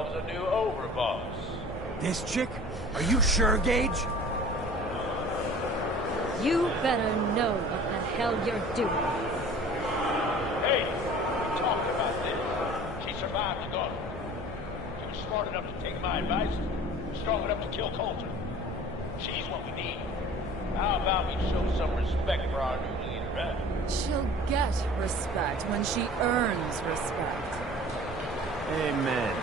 ourselves a new overboss. This chick? Are you sure, Gage? You better know what the hell you're doing. Hey, we talked about this. She survived the gauntlet. She was smart enough to take my advice, strong enough to kill Coulter. She's what we need. How about we show some respect for our new leader, huh? She'll get respect when she earns respect. Amen.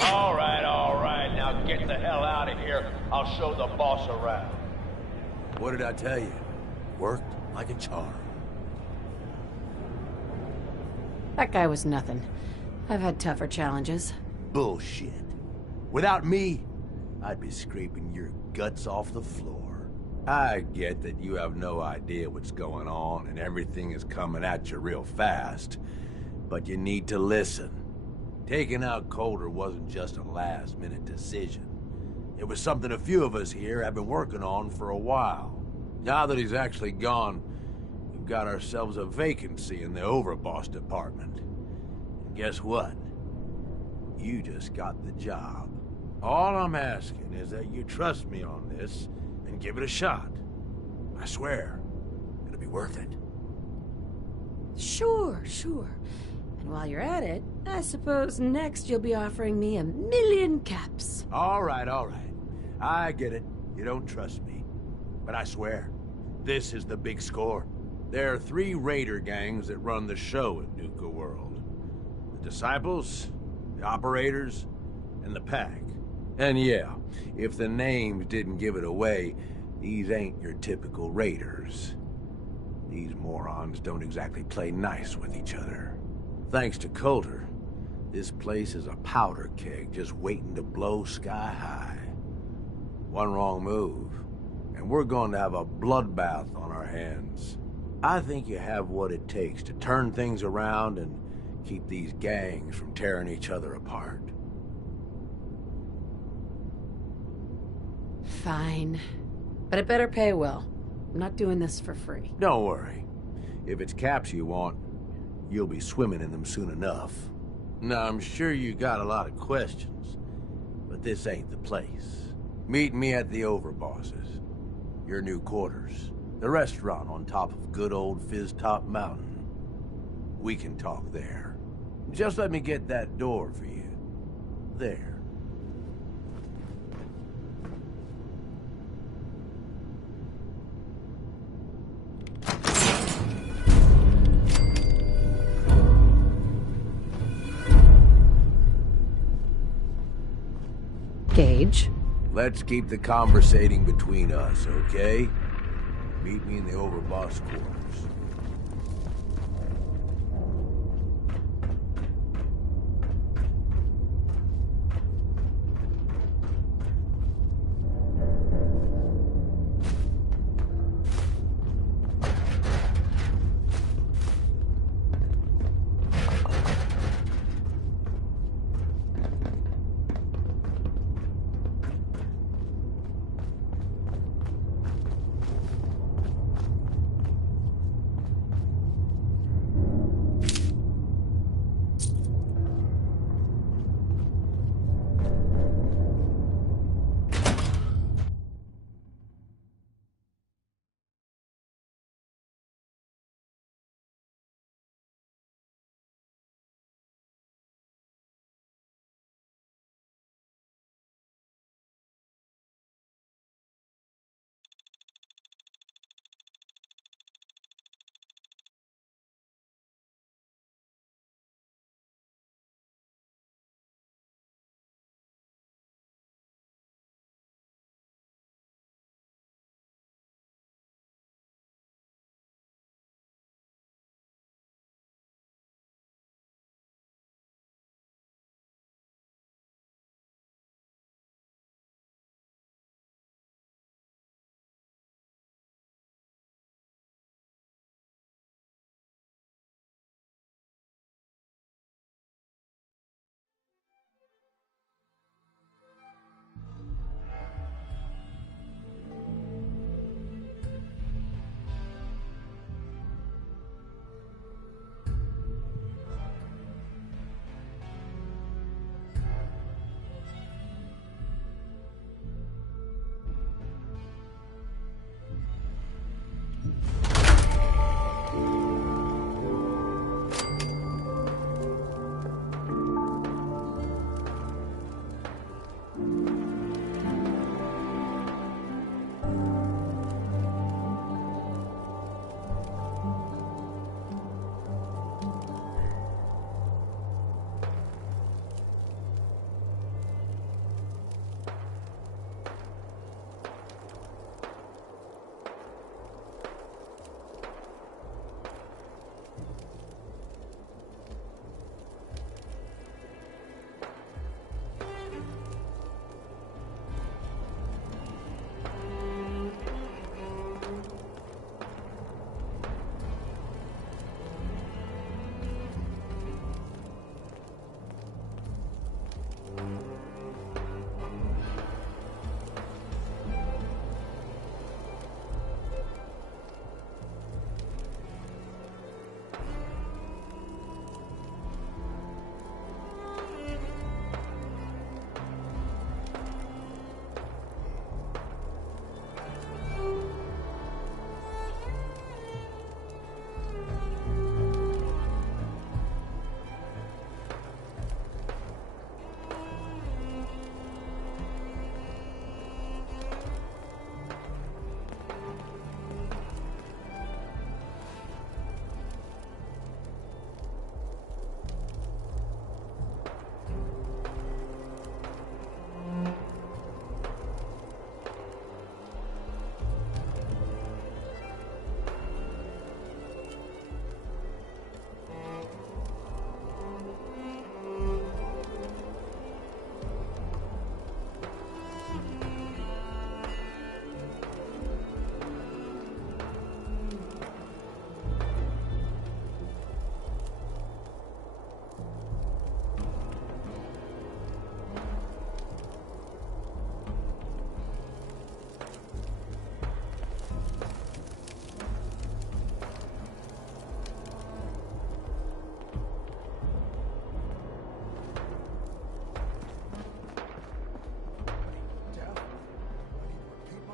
All right. Now get the hell out of here. I'll show the boss around. What did I tell you? Worked like a charm. That guy was nothing. I've had tougher challenges. Bullshit. Without me, I'd be scraping your guts off the floor. I get that you have no idea what's going on and everything is coming at you real fast, but you need to listen. Taking out Coulter wasn't just a last-minute decision. It was something a few of us here have been working on for a while. Now that he's actually gone, we've got ourselves a vacancy in the overboss department. And guess what? You just got the job. All I'm asking is that you trust me on this and give it a shot. I swear, it'll be worth it. Sure. And while you're at it, I suppose next you'll be offering me 1,000,000 caps. All right. I get it. You don't trust me. But I swear, this is the big score. There are 3 raider gangs that run the show at Nuka World. The Disciples, the Operators, and the Pack. And yeah, if the names didn't give it away, these ain't your typical raiders. These morons don't exactly play nice with each other. Thanks to Coulter, this place is a powder keg just waiting to blow sky high. One wrong move, and we're going to have a bloodbath on our hands. I think you have what it takes to turn things around and keep these gangs from tearing each other apart. Fine. But it better pay well. I'm not doing this for free. Don't worry. If it's caps you want, you'll be swimming in them soon enough. Now, I'm sure you got a lot of questions, but this ain't the place. Meet me at the Overbosses, your new quarters, the restaurant on top of good old Fizz Top Mountain. We can talk there. Just let me get that door for you. There. Gage? Let's keep the conversating between us, okay? Meet me in the Overboss quarters.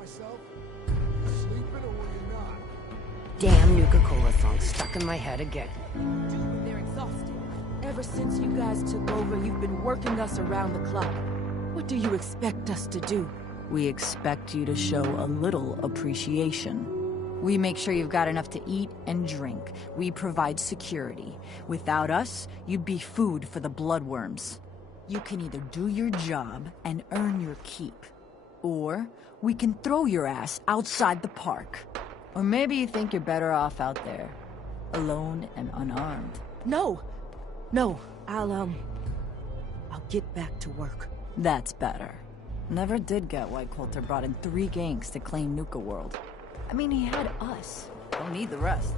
myself? You sleeping or you not? Damn Nuka-Cola song stuck in my head again. Dude, they're exhausted. Ever since you guys took over, you've been working us around the clock. What do you expect us to do? We expect you to show a little appreciation. We make sure you've got enough to eat and drink. We provide security. Without us, you'd be food for the bloodworms. You can either do your job and earn your keep, or we can throw your ass outside the park. Or maybe you think you're better off out there, alone and unarmed. No! No, I'll get back to work. That's better. Never did get why Coulter brought in 3 gangs to claim Nuka World. I mean, he had us. Don't need the rest.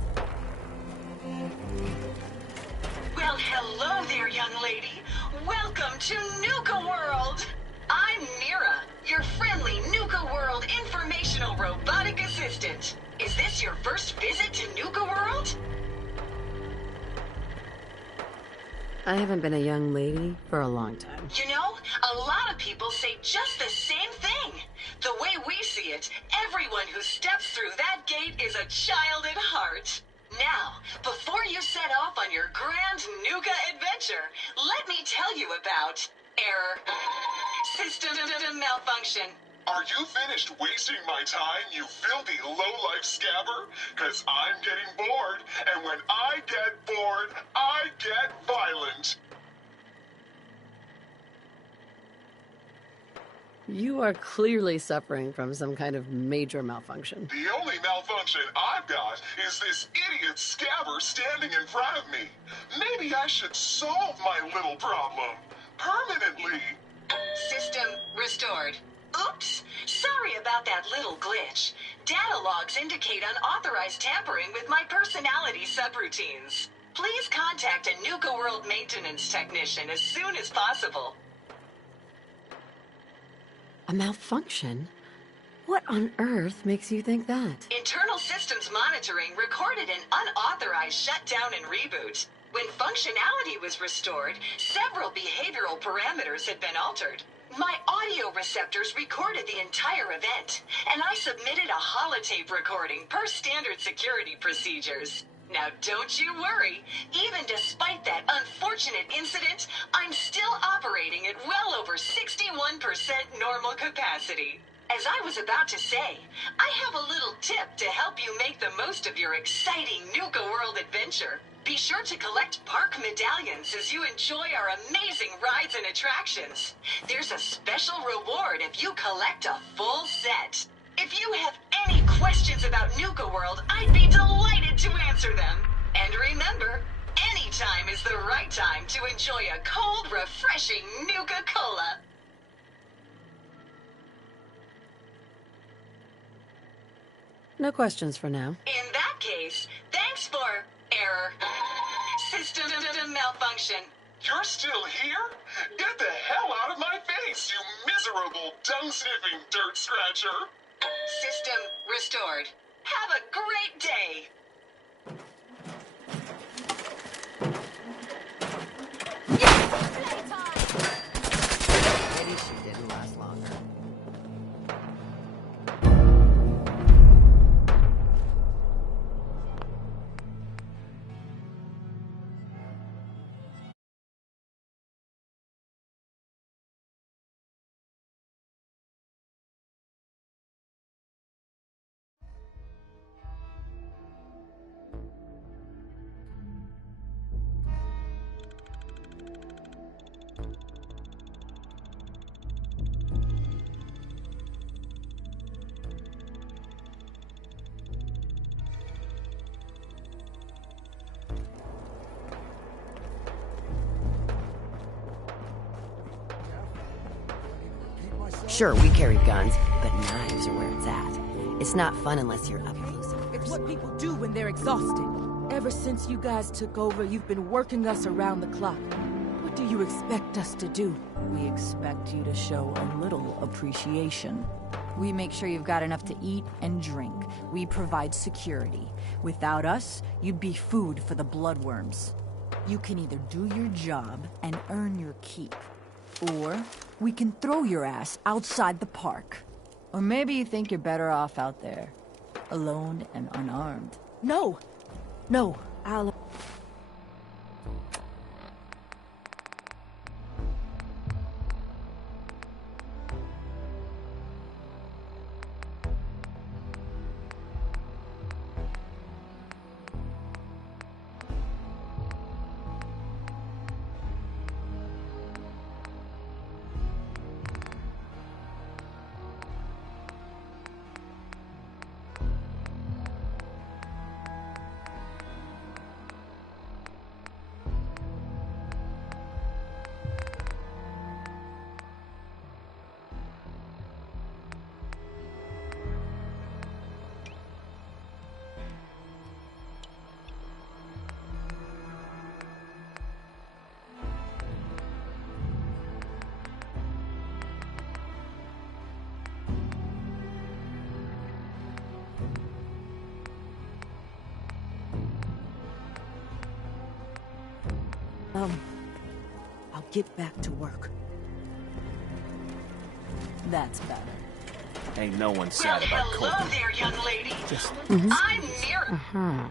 Well, hello there, young lady. Welcome to Nuka World. I'm Mira, your friendly Nuka World informational robotic assistant. Is this your first visit to Nuka World? I haven't been a young lady for a long time. You know, a lot of people say just the same thing. The way we see it, everyone who steps through that gate is a child at heart. Now, before you set off on your grand Nuka adventure, let me tell you about error, system malfunction. Are you finished wasting my time, you filthy low-life scabber? 'Cause I'm getting bored, and when I get bored, I get violent. You are clearly suffering from some kind of major malfunction. The only malfunction I've got is this idiot scabber standing in front of me. Maybe I should solve my little problem permanently. System restored. Oops! Sorry about that little glitch. Data logs indicate unauthorized tampering with my personality subroutines. Please contact a Nuka World maintenance technician as soon as possible. A malfunction? What on earth makes you think that? Internal systems monitoring recorded an unauthorized shutdown and reboot. When functionality was restored, several behavioral parameters had been altered. My audio receptors recorded the entire event, and I submitted a holotape recording per standard security procedures. Now don't you worry, even despite that unfortunate incident, I'm still operating at well over 61% normal capacity. As I was about to say, I have a little tip to help you make the most of your exciting Nuka World adventure. Be sure to collect park medallions as you enjoy our amazing rides and attractions. There's a special reward if you collect a full set. If you have any questions about Nuka World, I'd be delighted to answer them. And remember, any time is the right time to enjoy a cold, refreshing Nuka-Cola. No questions for now. In that case, thanks for error. System malfunction. You're still here? Get the hell out of my face, you miserable, dung-sniffing dirt scratcher! System restored. Have a great day. Maybe she didn't last longer. Sure, we carry guns, but knives are where it's at. It's not fun unless you're up close and It's personal. what people do when they're exhausted. Ever since you guys took over, you've been working us around the clock. What do you expect us to do? We expect you to show a little appreciation. We make sure you've got enough to eat and drink. We provide security. Without us, you'd be food for the bloodworms. You can either do your job and earn your keep, or we can throw your ass outside the park. Or maybe you think you're better off out there, alone and unarmed. No! No, I'll... I'll get back to work. That's better. Ain't no one Well, sad about hello Colton. there, young lady. Just I'm Mira.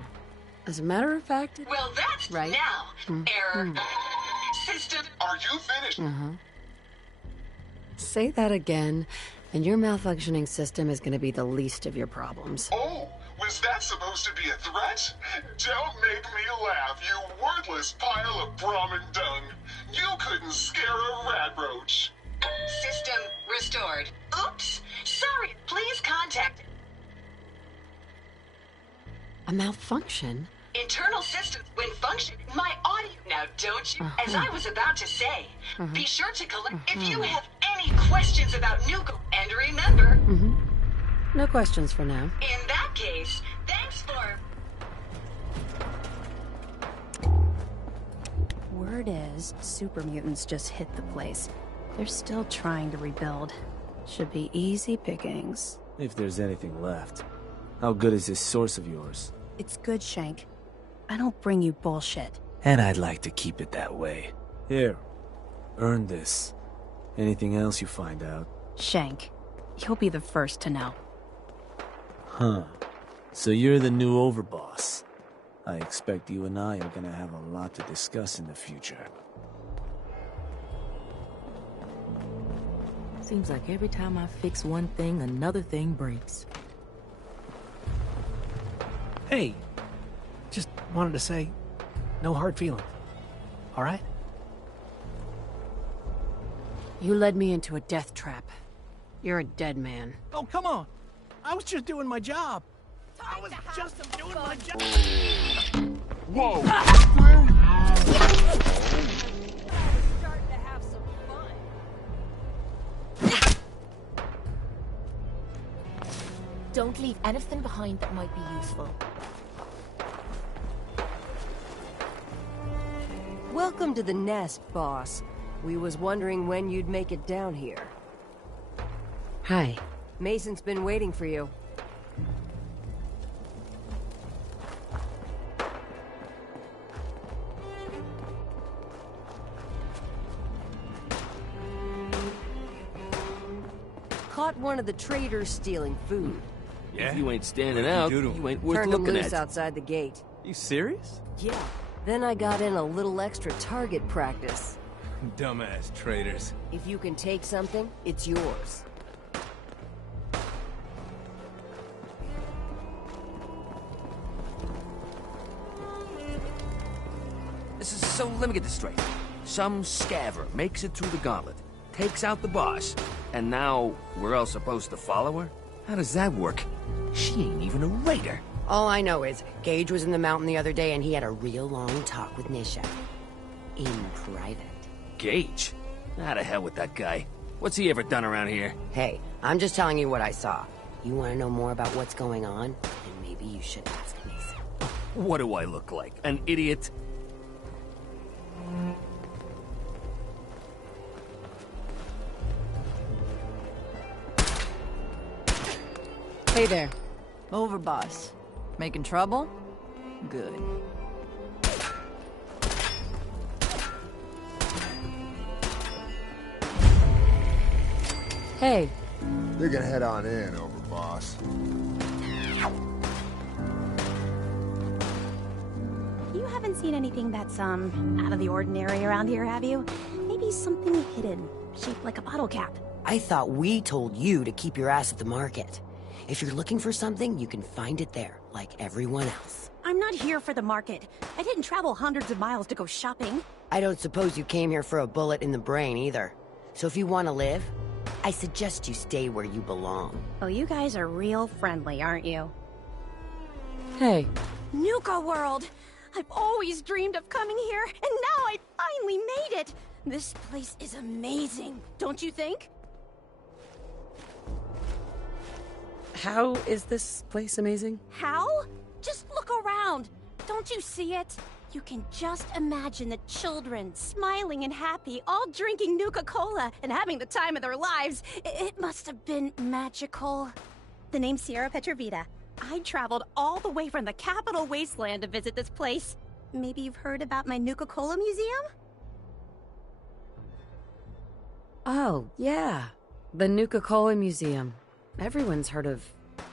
As a matter of fact, Well, that's Right. now. Error. System. Are you finished? say that again, and your malfunctioning system is going to be the least of your problems. Oh, was that supposed to be a threat? Don't make me laugh, you worthless pile of Brahmin dung. You couldn't scare a rat roach. System restored. Oops. Sorry. Please contact A malfunction? internal systems when function. My audio now, don't you? As I was about to say, be sure to collect if you have any questions about Nuko. And remember, No questions for now. in that case, thanks for... Word is, super mutants just hit the place. They're still trying to rebuild. Should be easy pickings. if there's anything left. How good is this source of yours? It's good, Shank. I don't bring you bullshit. And I'd like to keep it that way. Here, earn this. Anything else you find out? Shank, you'll be the first to know. Huh. So you're the new overboss. I expect you and I are gonna have a lot to discuss in the future. Seems like every time I fix one thing, another thing breaks. Hey, just wanted to say, no hard feelings. All right? You led me into a death trap. You're a dead man. Oh, come on. I was just doing my job. I was just doing my job. Whoa! Don't leave anything behind that might be useful. Welcome to the nest, boss. We was wondering when you'd make it down here. Hi. Mason's been waiting for you. Caught one of the traders stealing food. If you ain't standing out, you ain't worth Turned him looking loose at. outside the gate. You serious? Yeah. Then I got in a little extra target practice. Dumbass traitors. If you can take something, it's yours. So let me get this straight. Some scaver makes it through the gauntlet, takes out the boss, and now we're all supposed to follow her? How does that work? She ain't even a raider. All I know is, Gage was in the mountain the other day and he had a real long talk with Nisha. In private. Gage? How the hell with that guy? What's he ever done around here? Hey, I'm just telling you what I saw. You want to know more about what's going on? Then maybe you should ask Mason. What do I look like? An idiot? Hey there. Overboss. Making trouble? Good. Hey, We can head on in, Overboss. You haven't seen anything that's, out of the ordinary around here, have you? Maybe something hidden, shaped like a bottle cap. I thought we told you to keep your ass at the market. If you're looking for something, you can find it there, like everyone else. I'm not here for the market. I didn't travel hundreds of miles to go shopping. I don't suppose you came here for a bullet in the brain, either. So if you want to live, I suggest you stay where you belong. Oh, you guys are real friendly, aren't you? Hey. Nuka World! I've always dreamed of coming here, and now I finally made it! This place is amazing, don't you think? How is this place amazing? How? Just look around. Don't you see it? You can just imagine the children, smiling and happy, all drinking Nuka-Cola and having the time of their lives. It must have been magical. The name's Sierra Petrovita. I traveled all the way from the capital wasteland to visit this place. Maybe you've heard about my Nuka-Cola museum? Oh, yeah. The Nuka-Cola Museum. Everyone's heard of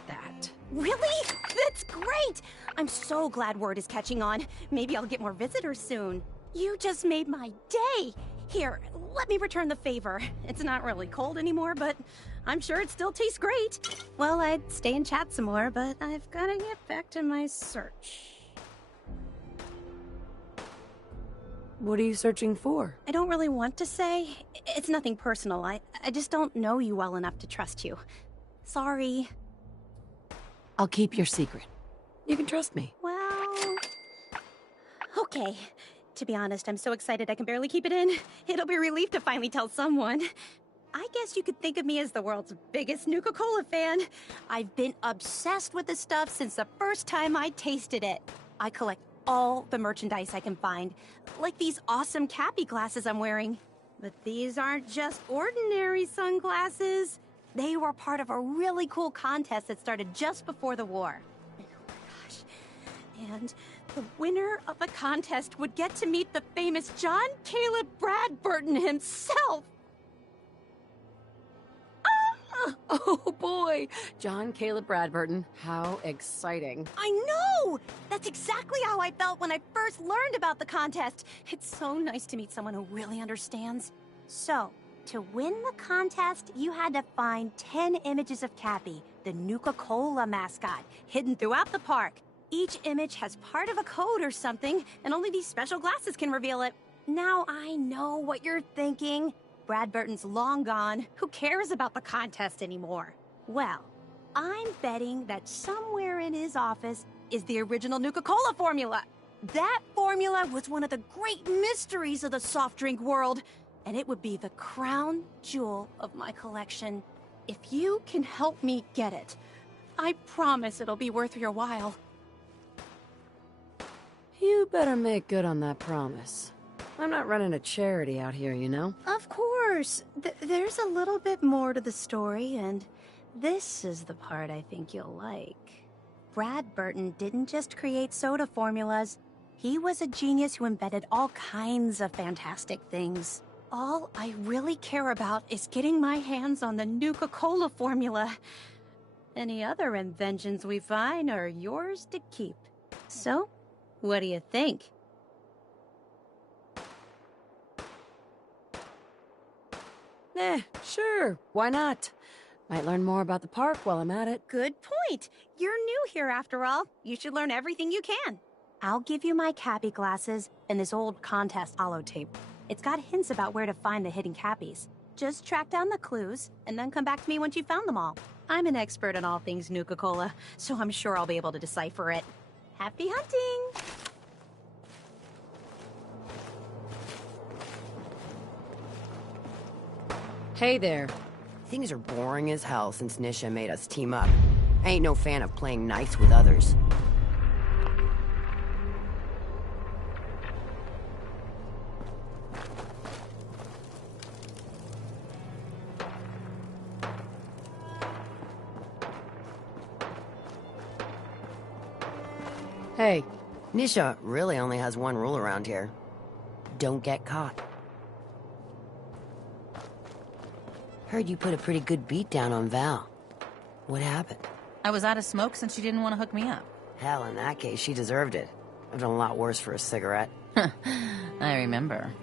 that. Really? That's great! I'm so glad word is catching on. Maybe I'll get more visitors soon. You just made my day! Here, let me return the favor. It's not really cold anymore, but I'm sure it still tastes great. Well, I'd stay and chat some more, but I've gotta get back to my search. What are you searching for? I don't really want to say. It's nothing personal. I just don't know you well enough to trust you. Sorry. I'll keep your secret. You can trust me. Well... Okay. To be honest, I'm so excited I can barely keep it in. It'll be a relief to finally tell someone. I guess you could think of me as the world's biggest Nuka-Cola fan. I've been obsessed with this stuff since the first time I tasted it. I collect all the merchandise I can find, like these awesome Cappy glasses I'm wearing. But these aren't just ordinary sunglasses. They were part of a really cool contest that started just before the war. Oh my gosh. And the winner of the contest would get to meet the famous John Caleb Bradburton himself. Oh boy, John Caleb Bradburton. How exciting. I know! That's exactly how I felt when I first learned about the contest. It's so nice to meet someone who really understands. So, to win the contest, you had to find 10 images of Cappy, the Nuka-Cola mascot, hidden throughout the park. Each image has part of a code or something, and only these special glasses can reveal it. Now I know what you're thinking. Bradburton's long gone. Who cares about the contest anymore? Well, I'm betting that somewhere in his office is the original Nuka-Cola formula. That formula was one of the great mysteries of the soft drink world, and it would be the crown jewel of my collection. If you can help me get it, I promise it'll be worth your while. You better make good on that promise. I'm not running a charity out here, you know? Of course. There's a little bit more to the story, and this is the part I think you'll like. Bradburton didn't just create soda formulas. He was a genius who invented all kinds of fantastic things. All I really care about is getting my hands on the Nuka-Cola formula. Any other inventions we find are yours to keep. So, what do you think? Sure. Why not? Might learn more about the park while I'm at it. Good point. You're new here after all. You should learn everything you can. I'll give you my Cappy glasses and this old contest holotape. It's got hints about where to find the hidden Cappies. Just track down the clues and then come back to me once you've found them all. I'm an expert in all things Nuka-Cola, so I'm sure I'll be able to decipher it. Happy hunting! Hey there. Things are boring as hell since Nisha made us team up. I ain't no fan of playing nice with others. Hey. Nisha really only has one rule around here. Don't get caught. Heard you put a pretty good beat down on Val. What happened? I was out of smoke since she didn't want to hook me up. Hell, in that case, she deserved it. I've done a lot worse for a cigarette. I remember.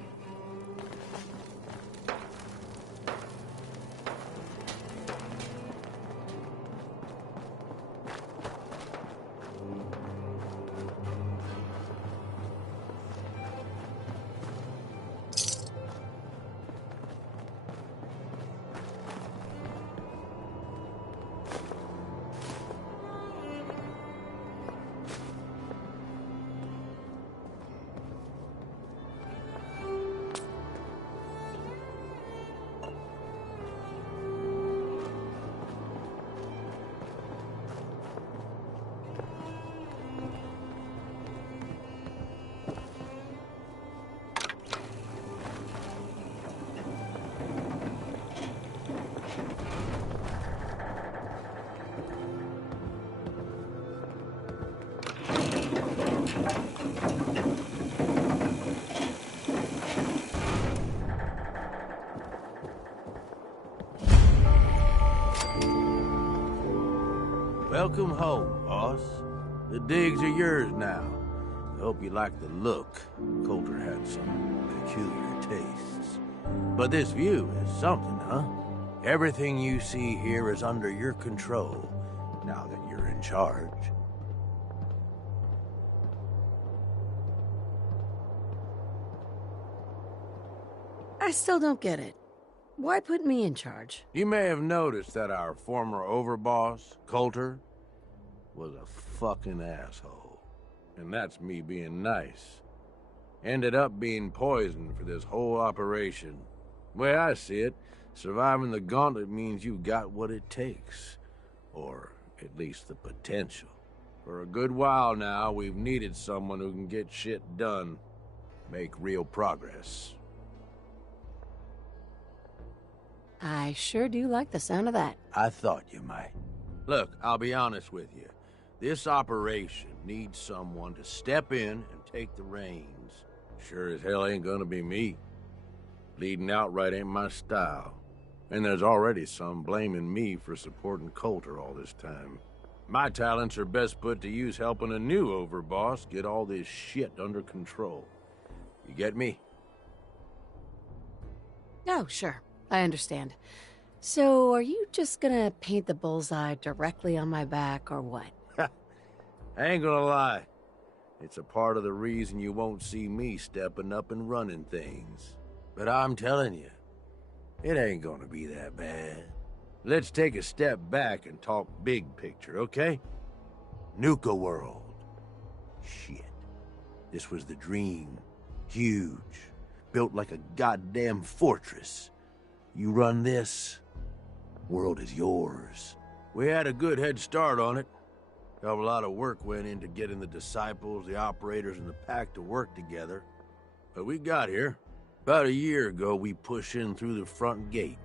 Welcome home, boss. The digs are yours now. I hope you like the look. Coulter had some peculiar tastes. But this view is something, huh? Everything you see here is under your control, now that you're in charge. I still don't get it. Why put me in charge? You may have noticed that our former overboss, Coulter, was a fucking asshole. And that's me being nice. Ended up being poisoned for this whole operation. The way I see it, surviving the gauntlet means you got what it takes. Or at least the potential. For a good while now, we've needed someone who can get shit done. Make real progress. I sure do like the sound of that. I thought you might. Look, I'll be honest with you. This operation needs someone to step in and take the reins. Sure as hell ain't gonna be me. Leading outright ain't my style. And there's already some blaming me for supporting Coulter all this time. My talents are best put to use helping a new overboss get all this shit under control. You get me? Oh, sure. I understand. So, are you just gonna paint the bullseye directly on my back, or what? I ain't gonna lie. It's a part of the reason you won't see me stepping up and running things. But I'm telling you, it ain't gonna be that bad. Let's take a step back and talk big picture, okay? Nuka World. Shit. This was the dream. Huge. Built like a goddamn fortress. You run this, world is yours. We had a good head start on it. A lot of work went into getting the disciples, the operators, and the pack to work together. But we got here. About a year ago, we push in through the front gate.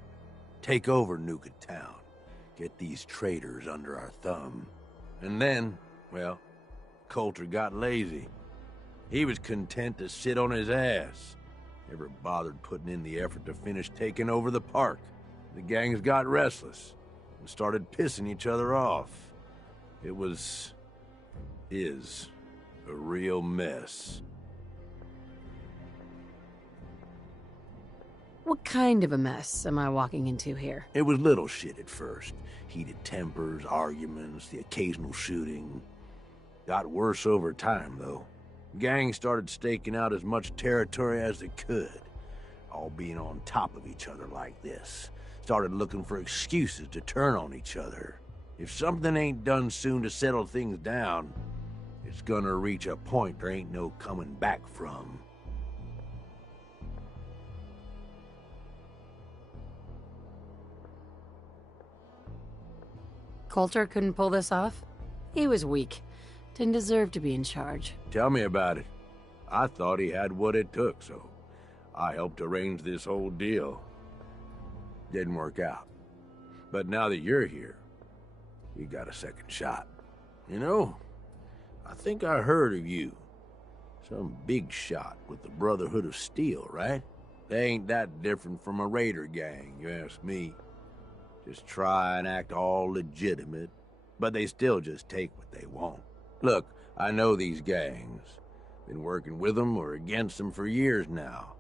Take over Nuka Town. Get these traitors under our thumb. And then, well, Coulter got lazy. He was content to sit on his ass. Never bothered putting in the effort to finish taking over the park. The gangs got restless and started pissing each other off. It is a real mess. What kind of a mess am I walking into here? It was little shit at first. Heated tempers, arguments, the occasional shooting. Got worse over time, though. Gangs started staking out as much territory as they could, all being on top of each other like this. Started looking for excuses to turn on each other. If something ain't done soon to settle things down, it's gonna reach a point there ain't no coming back from. Coulter couldn't pull this off? He was weak. Didn't deserve to be in charge. Tell me about it. I thought he had what it took, so I helped arrange this whole deal. Didn't work out. But now that you're here, you got a second shot. You know, I think I heard of you. Some big shot with the Brotherhood of Steel, right? They ain't that different from a raider gang, you ask me. Just try and act all legitimate, but they still just take what they want. Look, I know these gangs. Been working with them or against them for years now.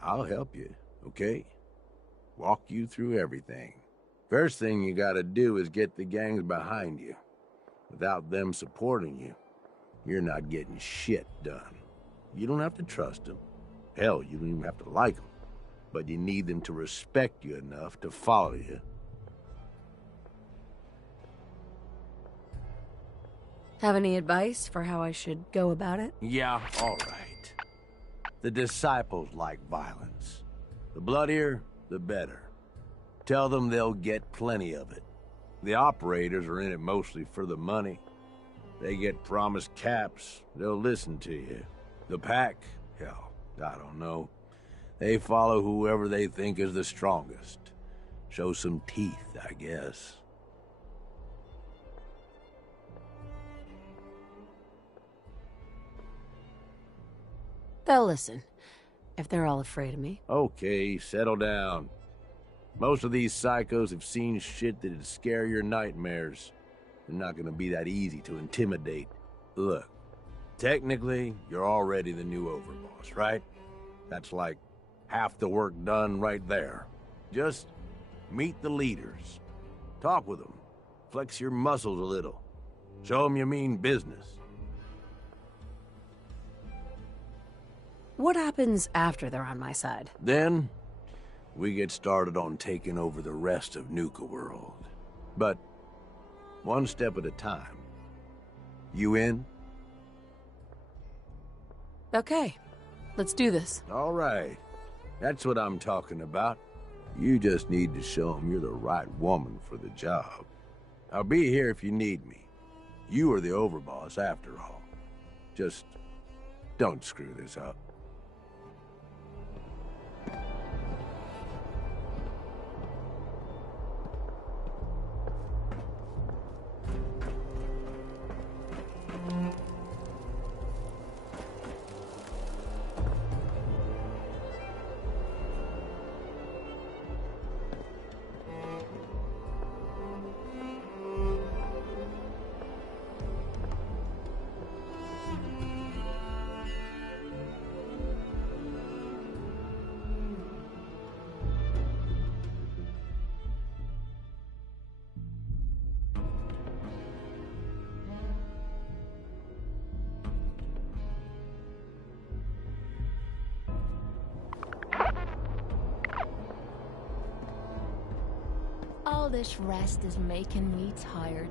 I'll help you, okay? Walk you through everything. First thing you gotta do is get the gangs behind you. Without them supporting you, you're not getting shit done. You don't have to trust them. Hell, you don't even have to like them. But you need them to respect you enough to follow you. Have any advice for how I should go about it? Yeah, all right. The disciples like violence. The bloodier, the better. Tell them they'll get plenty of it. The operators are in it mostly for the money. They get promised caps, they'll listen to you. The pack, hell, I don't know. They follow whoever they think is the strongest. Show some teeth, I guess. They'll listen, if they're all afraid of me. Okay, settle down. Most of these psychos have seen shit that'd scare your nightmares. They're not gonna be that easy to intimidate. Look, technically, you're already the new overboss, right? That's like half the work done right there. Just meet the leaders. Talk with them. Flex your muscles a little. Show them you mean business. What happens after they're on my side? Then, we get started on taking over the rest of Nuka World. But, one step at a time. You in? Okay, let's do this. All right. That's what I'm talking about. You just need to show them you're the right woman for the job. I'll be here if you need me. You are the overboss after all. Just don't screw this up. All this rest is making me tired.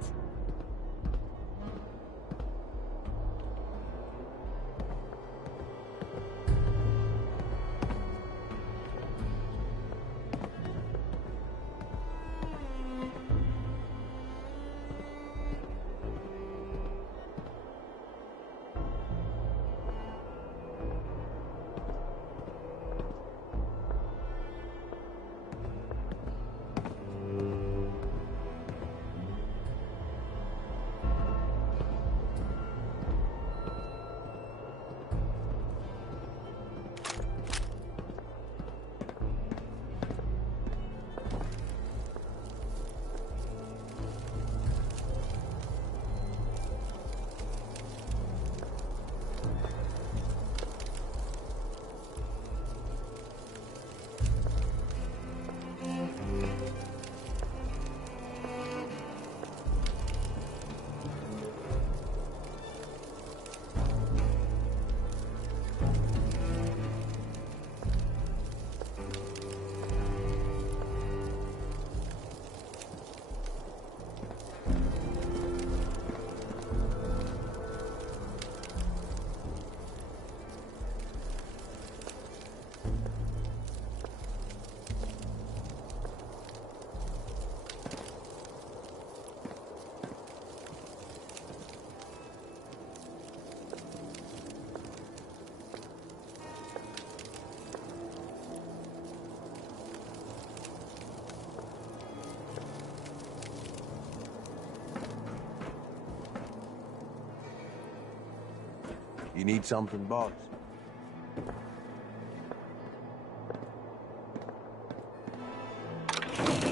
You need something, boss?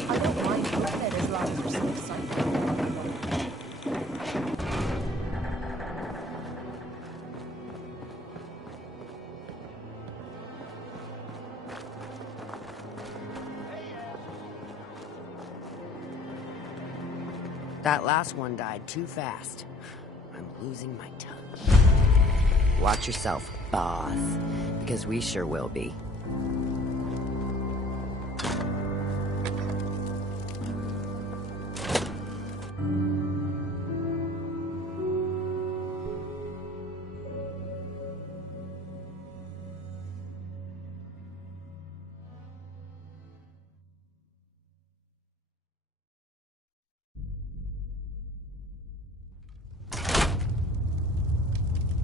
I don't That last one died too fast. I'm losing my tongue. Watch yourself, boss. Because we sure will be.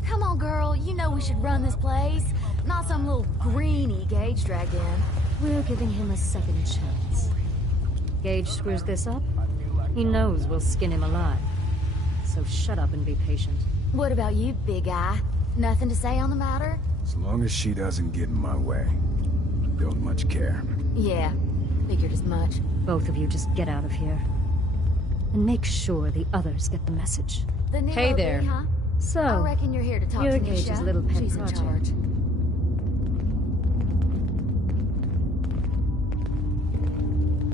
Come on, girl. You know we should run this place. Not some little greenie Gage dragged in. We're giving him a second chance. Gage screws this up, he knows we'll skin him alive. So shut up and be patient. What about you, big guy? Nothing to say on the matter? As long as she doesn't get in my way. Don't much care. Yeah, figured as much. Both of you just get out of here. And make sure the others get the message. The new Hey OB, there. huh? So, I reckon you're here to talk you're to Gage's Nisha. little pet She's in project. charge.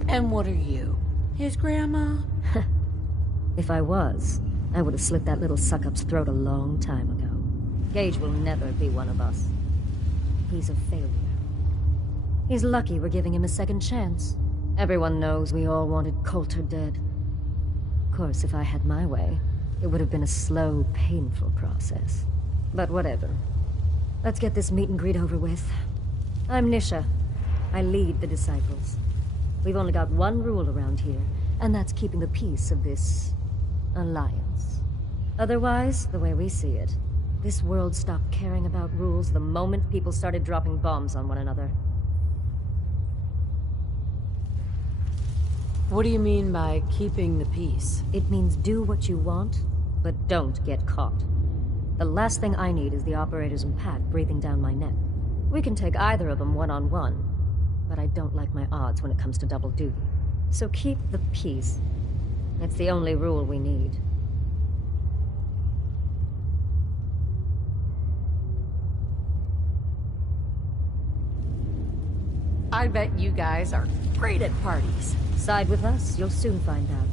And what are you? His grandma? If I was, I would have slit that little suck-up's throat a long time ago. Gage will never be one of us. He's a failure. He's lucky we're giving him a second chance. Everyone knows we all wanted Coulter dead. Of course, if I had my way, it would have been a slow, painful process. But whatever. Let's get this meet and greet over with. I'm Nisha. I lead the Disciples. We've only got one rule around here, and that's keeping the peace of this alliance. Otherwise, the way we see it, this world stopped caring about rules the moment people started dropping bombs on one another. What do you mean by keeping the peace? It means do what you want, but don't get caught. The last thing I need is the operators and Pack breathing down my neck. We can take either of them one-on-one, but I don't like my odds when it comes to double duty. So keep the peace. It's the only rule we need. I bet you guys are great at parties. Side with us, you'll soon find out.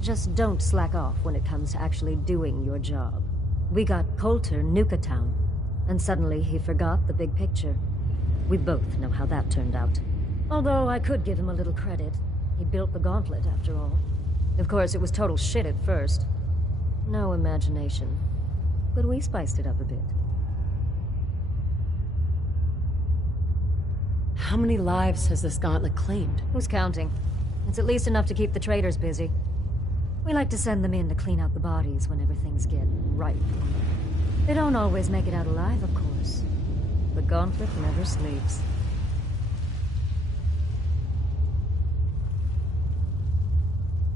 Just don't slack off when it comes to actually doing your job. We got Coulter Nuka Town, and suddenly he forgot the big picture. We both know how that turned out. Although I could give him a little credit. He built the gauntlet, after all. Of course, it was total shit at first. No imagination. But we spiced it up a bit. How many lives has this gauntlet claimed? Who's counting? It's at least enough to keep the traders busy. We like to send them in to clean out the bodies whenever things get ripe. They don't always make it out alive, of course. The gauntlet never sleeps.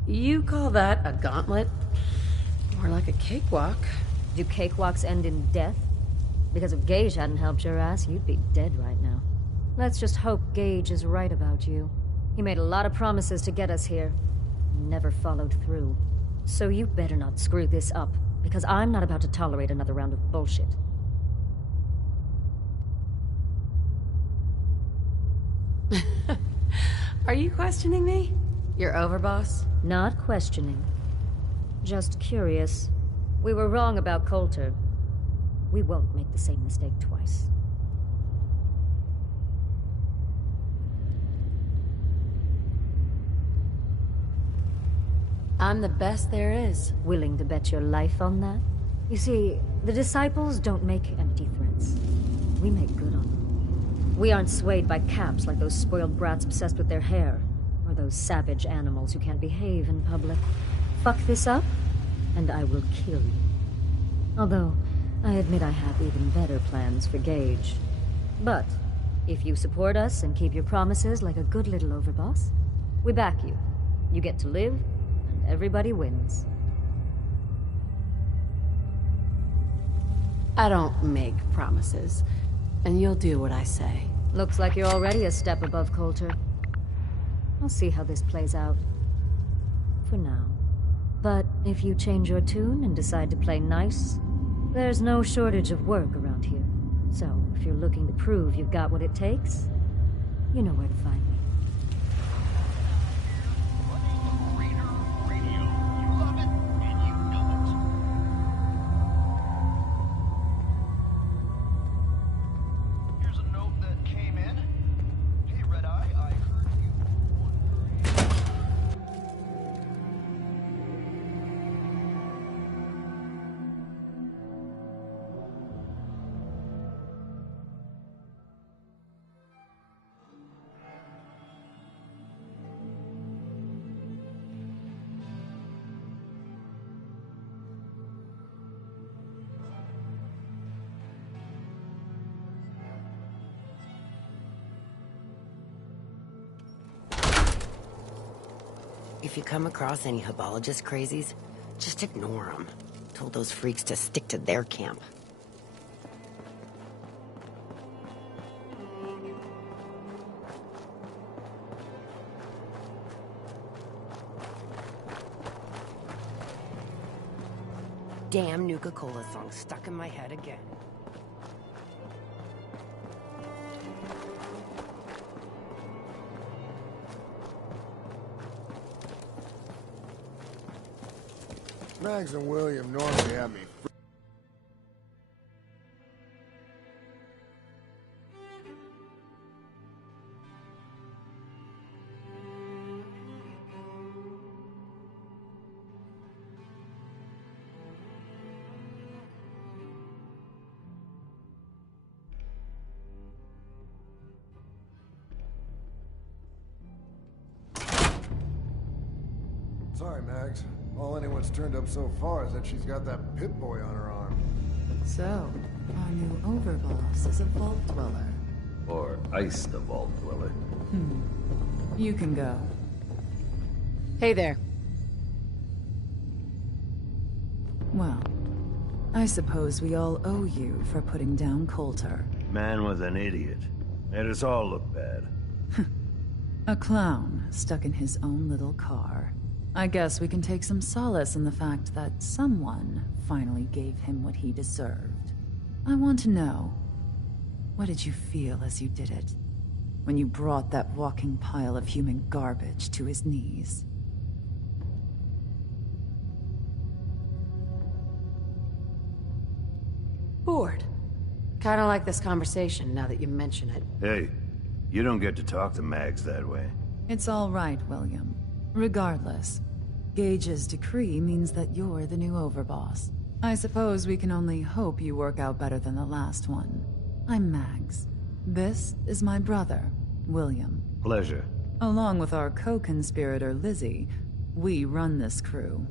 You call that a gauntlet? More like a cakewalk. Do cakewalks end in death? Because if Gage hadn't helped your ass, you'd be dead right now. Let's just hope Gage is right about you. He made a lot of promises to get us here. Never followed through. So you better not screw this up, because I'm not about to tolerate another round of bullshit. Are you questioning me? Your overboss? Not questioning. Just curious. We were wrong about Coulter. We won't make the same mistake twice. I'm the best there is. Willing to bet your life on that? You see, the Disciples don't make empty threats. We make good on them. We aren't swayed by caps like those spoiled brats obsessed with their hair, or those savage animals who can't behave in public. Fuck this up, and I will kill you. Although, I admit I have even better plans for Gage. But, if you support us and keep your promises like a good little overboss, we back you. You get to live, and everybody wins. I don't make promises, and you'll do what I say. Looks like you're already a step above Coulter. I'll see how this plays out. For now. But if you change your tune and decide to play nice, there's no shortage of work around here. So, if you're looking to prove you've got what it takes, you know where to find me. If you come across any Hebologist crazies, just ignore them. Told those freaks to stick to their camp. Damn Nuka-Cola song stuck in my head again. Mags and William normally have me. Sorry, Mags. All anyone's turned up so far is that she's got that Pip-Boy on her arm. So, our new overboss is a vault dweller. Or Ice the Vault Dweller. You can go. Hey there. Well, I suppose we all owe you for putting down Coulter. Man was an idiot. Made us all look bad. A clown stuck in his own little car. I guess we can take some solace in the fact that someone finally gave him what he deserved. I want to know, what did you feel as you did it? When you brought that walking pile of human garbage to his knees? Bored. Kinda like this conversation, now that you mention it. Hey, you don't get to talk to Mags that way. It's all right, William. Regardless, Gage's decree means that you're the new overboss. I suppose we can only hope you work out better than the last one. I'm Mags. This is my brother, William. Pleasure. Along with our co-conspirator, Lizzie, we run this crew.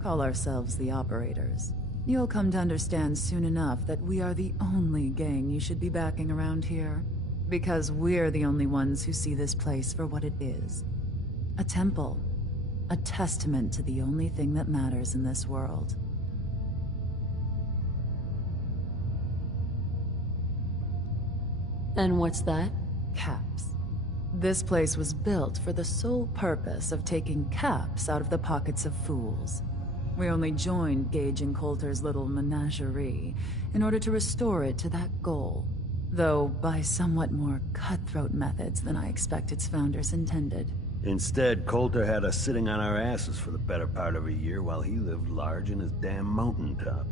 Call ourselves the Operators. You'll come to understand soon enough that we are the only gang you should be backing around here. Because we're the only ones who see this place for what it is. A temple. A testament to the only thing that matters in this world. And what's that? Caps. This place was built for the sole purpose of taking caps out of the pockets of fools. We only joined Gage and Coulter's little menagerie in order to restore it to that goal, though by somewhat more cutthroat methods than I expect its founders intended. Instead, Coulter had us sitting on our asses for the better part of a year while he lived large in his damn mountaintop.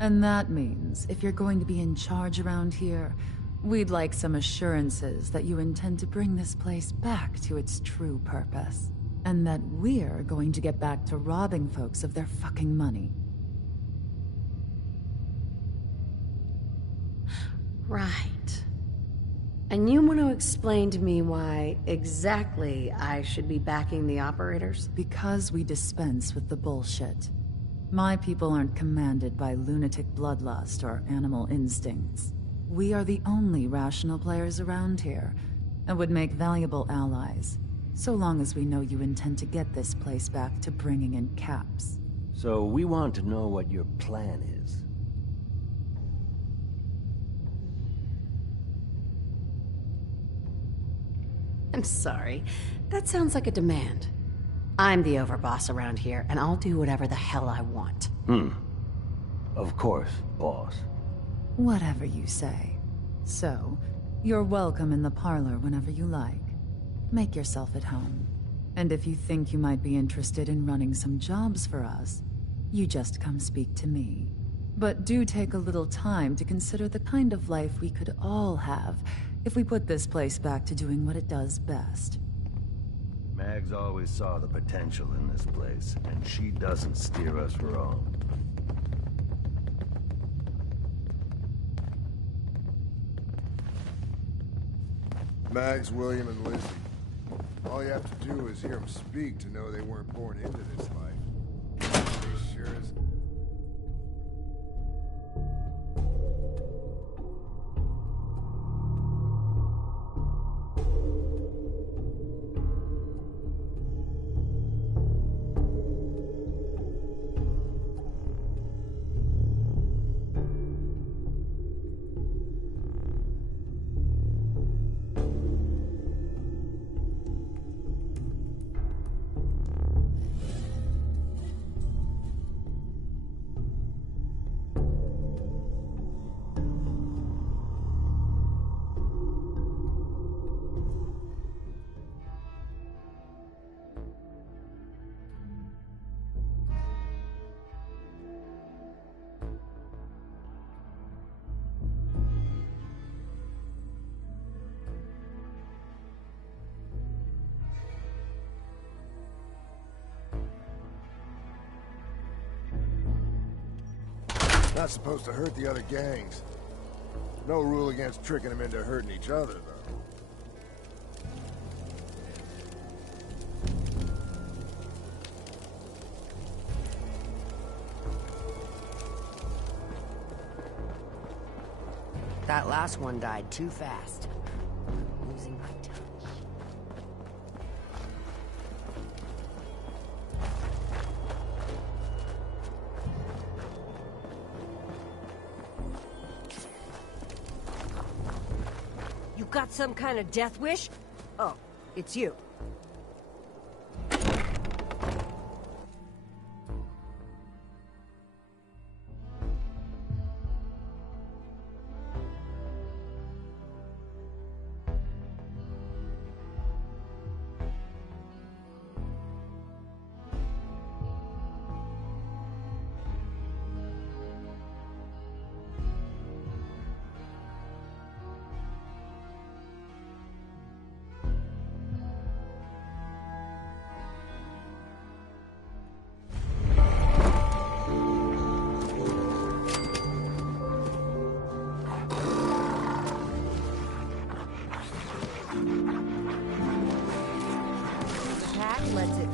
And that means, if you're going to be in charge around here, we'd like some assurances that you intend to bring this place back to its true purpose. And that we're going to get back to robbing folks of their fucking money. Right. And you want to explain to me why exactly I should be backing the Operators? Because we dispense with the bullshit. My people aren't commanded by lunatic bloodlust or animal instincts. We are the only rational players around here, and would make valuable allies, so long as we know you intend to get this place back to bringing in caps. So we want to know what your plan is. I'm sorry. That sounds like a demand. I'm the overboss around here, and I'll do whatever the hell I want. Of course, boss. Whatever you say. So, you're welcome in the parlor whenever you like. Make yourself at home. And if you think you might be interested in running some jobs for us, you just come speak to me. But do take a little time to consider the kind of life we could all have if we put this place back to doing what it does best. Mags always saw the potential in this place, and she doesn't steer us wrong. Mags, William, and Lizzie. All you have to do is hear them speak to know they weren't born into this life. They sure as... Not supposed to hurt the other gangs. No rule against tricking them into hurting each other, though. That last one died too fast. I'm losing my touch. You got some kind of death wish? Oh, it's you. Lets it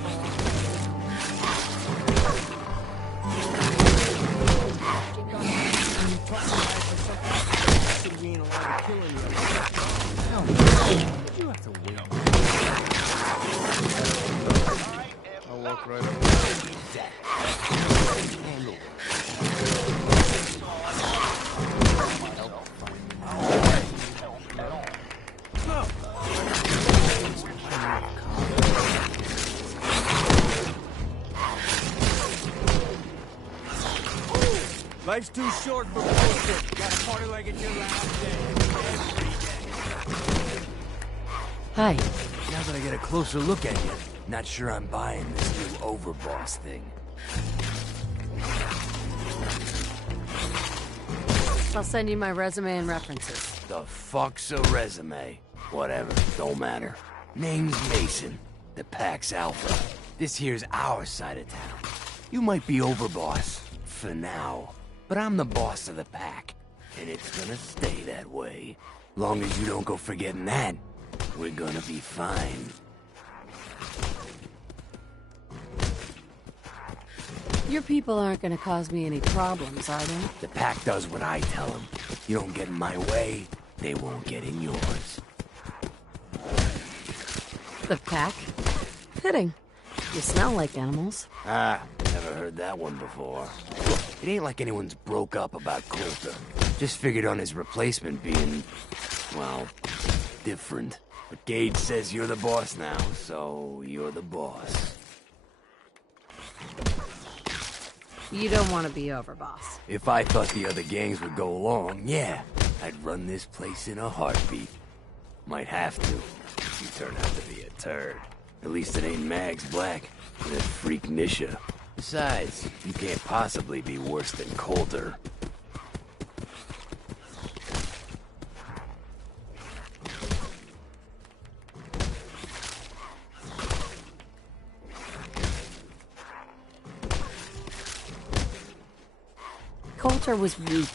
I'll walk right up. Life's too short for bullshit. Gotta party like it's your last day. Hi. Now that I get a closer look at you, not sure I'm buying this new overboss thing. I'll send you my resume and references. The fuck's a resume? Whatever, don't matter. Name's Mason, the Pax Alpha. This here's our side of town. You might be overboss, for now. But I'm the boss of the pack, and it's gonna stay that way. Long as you don't go forgetting that, we're gonna be fine. Your people aren't gonna cause me any problems, are they? The pack does what I tell them. You don't get in my way, they won't get in yours. The pack? Fitting. You smell like animals. Ah, never heard that one before. Look, it ain't like anyone's broke up about Coulter. Just figured on his replacement being, well, different. But Gage says you're the boss now, so you're the boss. You don't want to be overboss. If I thought the other gangs would go along, yeah, I'd run this place in a heartbeat. Might have to, if you turn out to be a turd. At least it ain't Mags Black, and that freak Nisha. Besides, you can't possibly be worse than Coulter. Coulter was weak.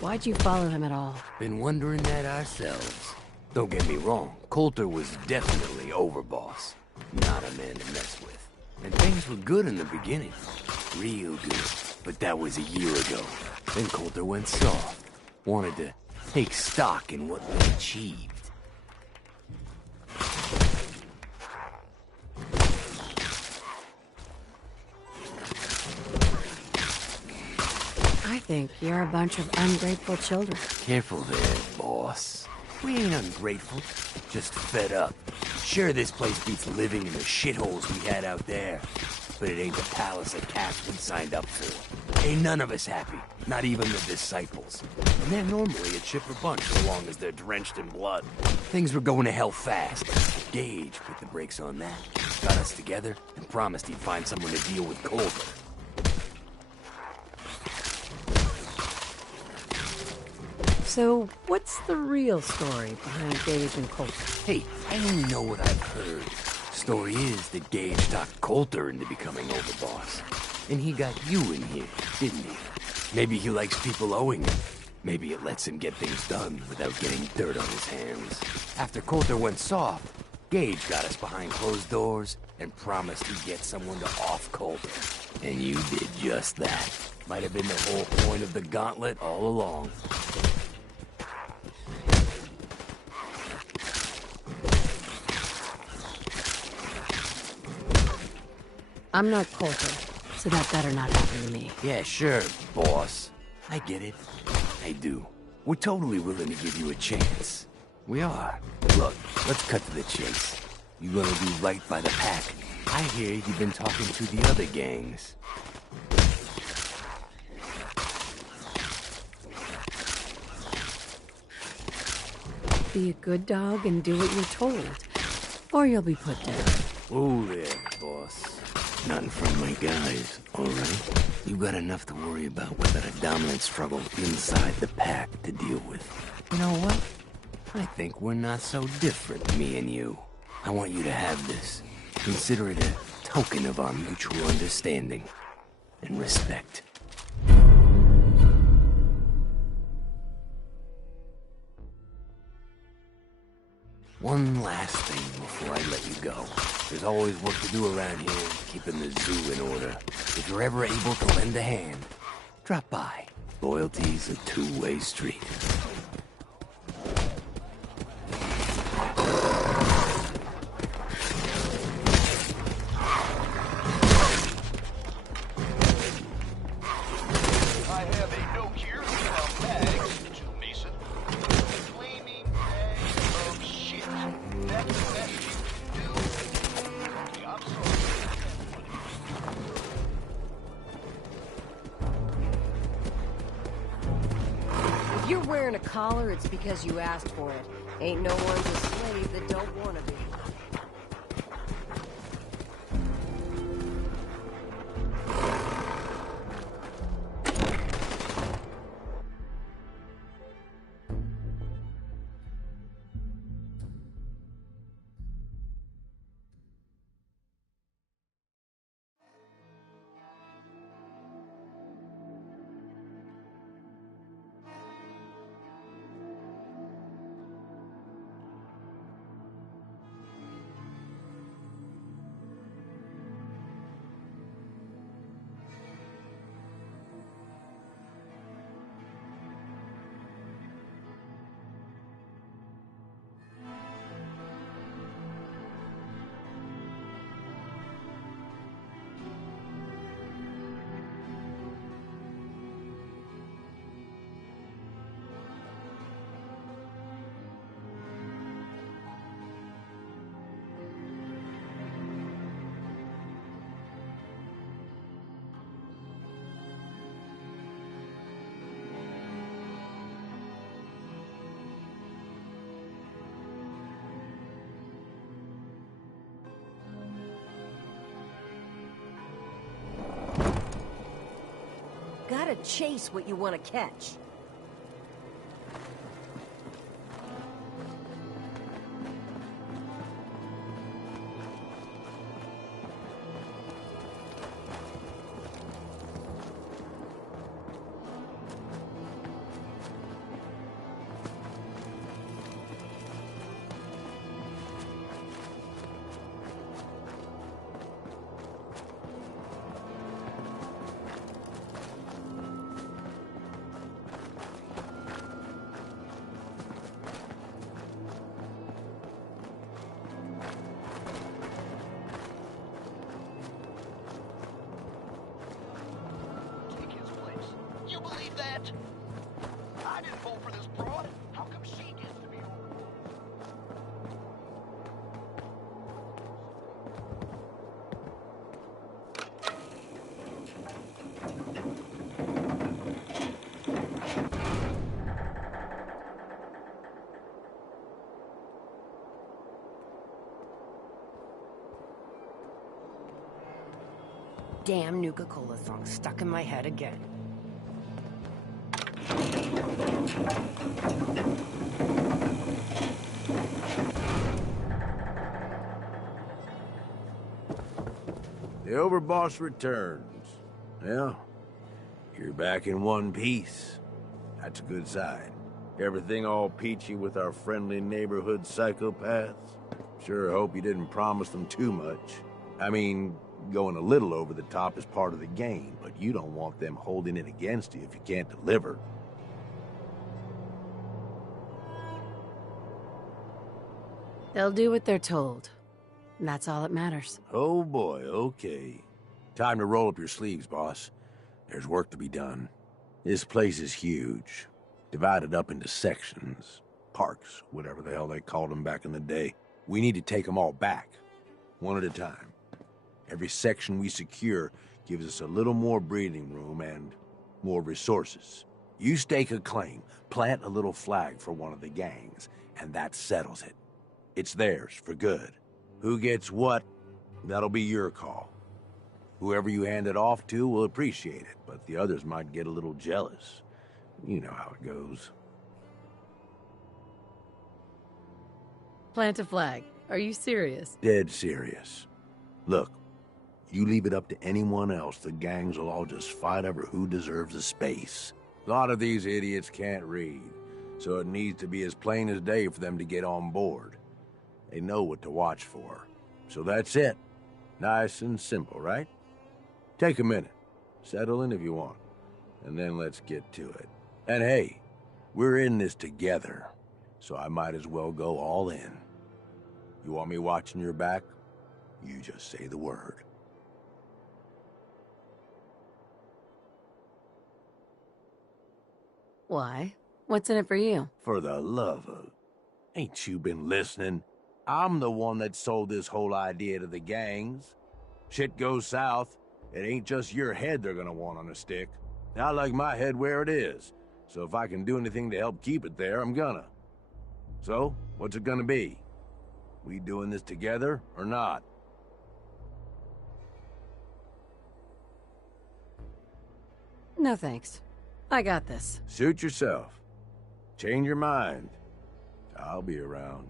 Why'd you follow him at all? Been wondering that ourselves. Don't get me wrong, Coulter was definitely overboss. Not a man to mess with. And things were good in the beginning. Real good. But that was a year ago. Then Coulter went soft. Wanted to take stock in what we achieved. I think you're a bunch of ungrateful children. Careful there, boss. We ain't ungrateful, just fed up. Sure, this place beats living in the shitholes we had out there, but it ain't the palace of Captain signed up for. Ain't none of us happy, not even the disciples. And they're normally a chipper bunch so long as they're drenched in blood. Things were going to hell fast. Gage put the brakes on that, got us together, and promised he'd find someone to deal with Coulter. So, what's the real story behind Gage and Coulter? Hey, I only know what I've heard. Story is that Gage talked Coulter into becoming overboss. And he got you in here, didn't he? Maybe he likes people owing him. Maybe it lets him get things done without getting dirt on his hands. After Coulter went soft, Gage got us behind closed doors and promised he'd get someone to off Coulter. And you did just that. Might have been the whole point of the gauntlet all along. I'm not Coulter, so that better not happen to me. Yeah, sure, boss. I get it. I do. We're totally willing to give you a chance. We are. Look, let's cut to the chase. You gonna do right by the pack. I hear you've been talking to the other gangs. Be a good dog and do what you're told, or you'll be put down. Oh there, boss. Nothing from my guys, all right? You got enough to worry about with a dominant struggle inside the pack to deal with. You know what? I think we're not so different, me and you. I want you to have this. Consider it a token of our mutual understanding and respect. One last thing before I let you go. There's always work to do around here, keeping the zoo in order. If you're ever able to lend a hand, drop by. Loyalty's a two-way street. I have a note here from Mags to Mason. Flaming bag of shit. That's the best you can do. Okay, I'm sorry. If you're wearing a collar, it's because you asked for it. Ain't no one's a slave that don't want to be. Gotta chase what you want to catch. You believe that? I didn't vote for this broad. How come she gets to be over? Damn Nuka-Cola song stuck in my head again. The Overboss returns. Yeah, You're back in one piece. That's a good sign. Everything all peachy with our friendly neighborhood psychopaths? Sure hope you didn't promise them too much. I mean, going a little over the top is part of the game, but you don't want them holding it against you if you can't deliver. They'll do what they're told. And that's all that matters. Oh boy, okay. Time to roll up your sleeves, boss. There's work to be done. This place is huge. Divided up into sections. Parks, whatever the hell they called them back in the day. We need to take them all back. One at a time. Every section we secure gives us a little more breathing room and more resources. You stake a claim, plant a little flag for one of the gangs, and that settles it. It's theirs for good. Who gets what, that'll be your call. Whoever you hand it off to will appreciate it, but the others might get a little jealous. You know how it goes. Plant a flag. Are you serious? Dead serious. Look, you leave it up to anyone else, the gangs will all just fight over who deserves the space. A lot of these idiots can't read, so it needs to be as plain as day for them to get on board. They know what to watch for. So that's it. Nice and simple, right? Take a minute. Settle in if you want. And then let's get to it. And hey, we're in this together, so I might as well go all in. You want me watching your back? You just say the word. Why? What's in it for you? For the love of... Ain't you been listening? I'm the one that sold this whole idea to the gangs. Shit goes south, it ain't just your head they're gonna want on a stick. I like my head where it is, so if I can do anything to help keep it there, I'm gonna. So, what's it gonna be? We doing this together or not? No thanks. I got this. Suit yourself. Change your mind. I'll be around.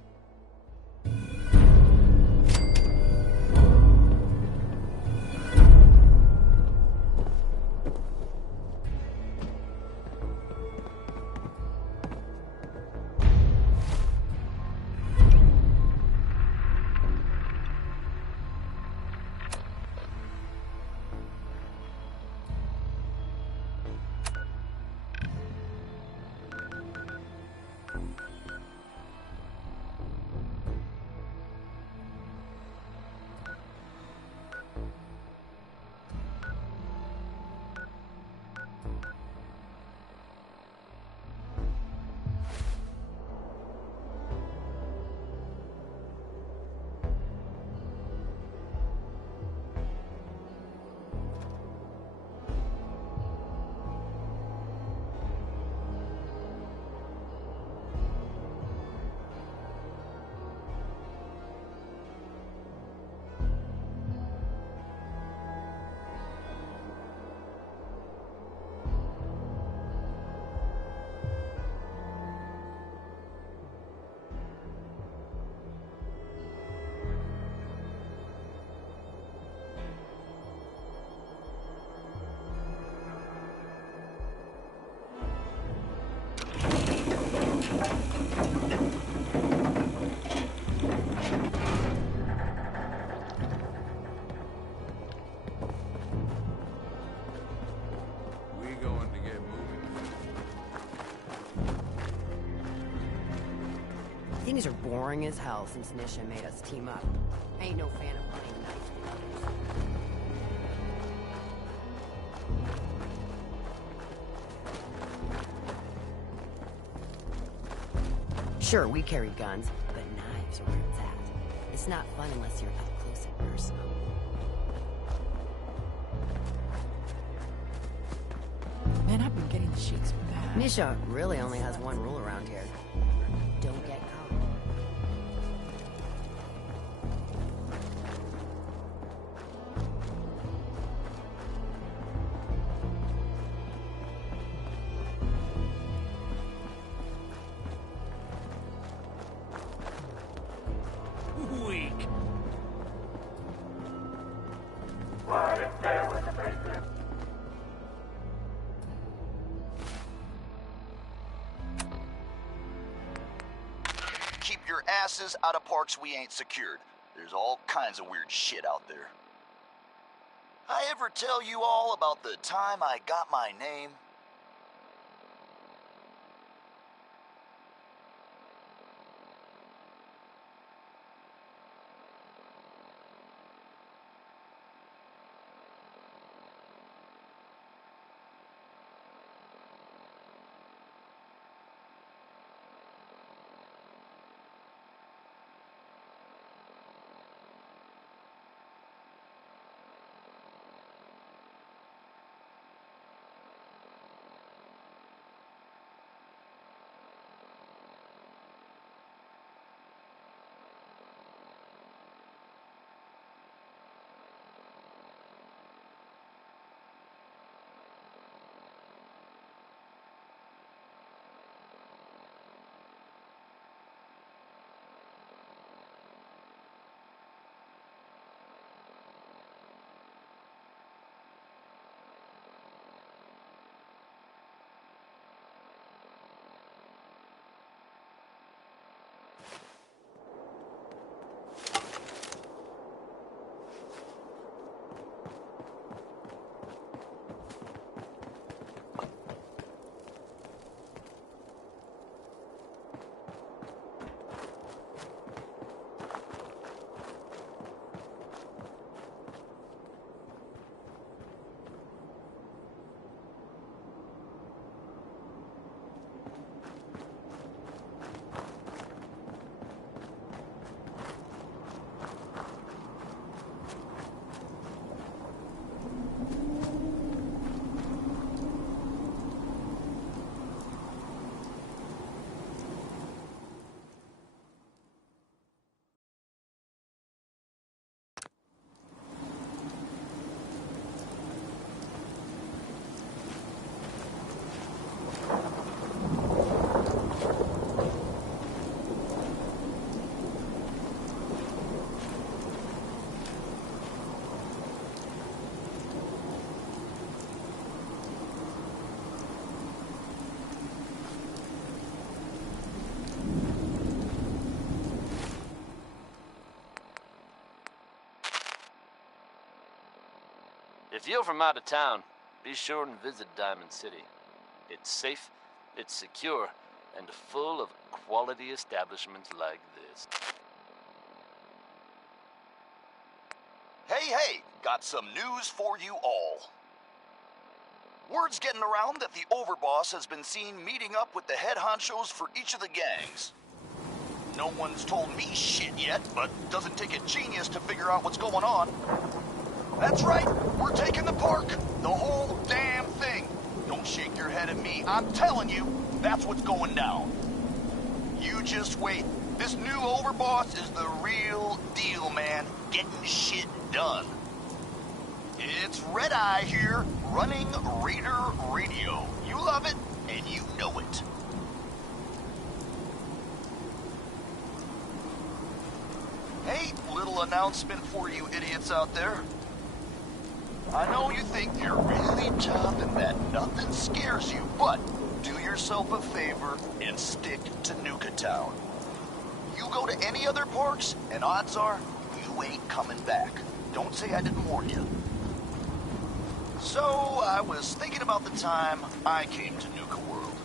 Things are boring as hell since Nisha made us team up. I ain't no fan of playing nice with others. Sure, we carry guns, but knives are where it's at. It's not fun unless you're up close and personal. Man, I've been getting the shakes from that. Nisha really only has one rule around here. Don't get caught. Weak. asses out of parks we ain't secured. There's all kinds of weird shit out there. I ever tell you all about the time I got my name? If you're from out of town, be sure and visit Diamond City. It's safe, it's secure, and full of quality establishments like this. Hey, got some news for you all. Word's getting around that the Overboss has been seen meeting up with the head honchos for each of the gangs. No one's told me shit yet, but doesn't take a genius to figure out what's going on. That's right, we're taking the park. The whole damn thing. Don't shake your head at me. I'm telling you, that's what's going down. You just wait. This new Overboss is the real deal, man. Getting shit done. It's Red Eye here, running Raider Radio. You love it, and you know it. Hey, little announcement for you idiots out there. I know you think you're really tough and that nothing scares you, but do yourself a favor and stick to Nuka Town. You go to any other parks, and odds are you ain't coming back. Don't say I didn't warn you. So, I was thinking about the time I came to Nuka World.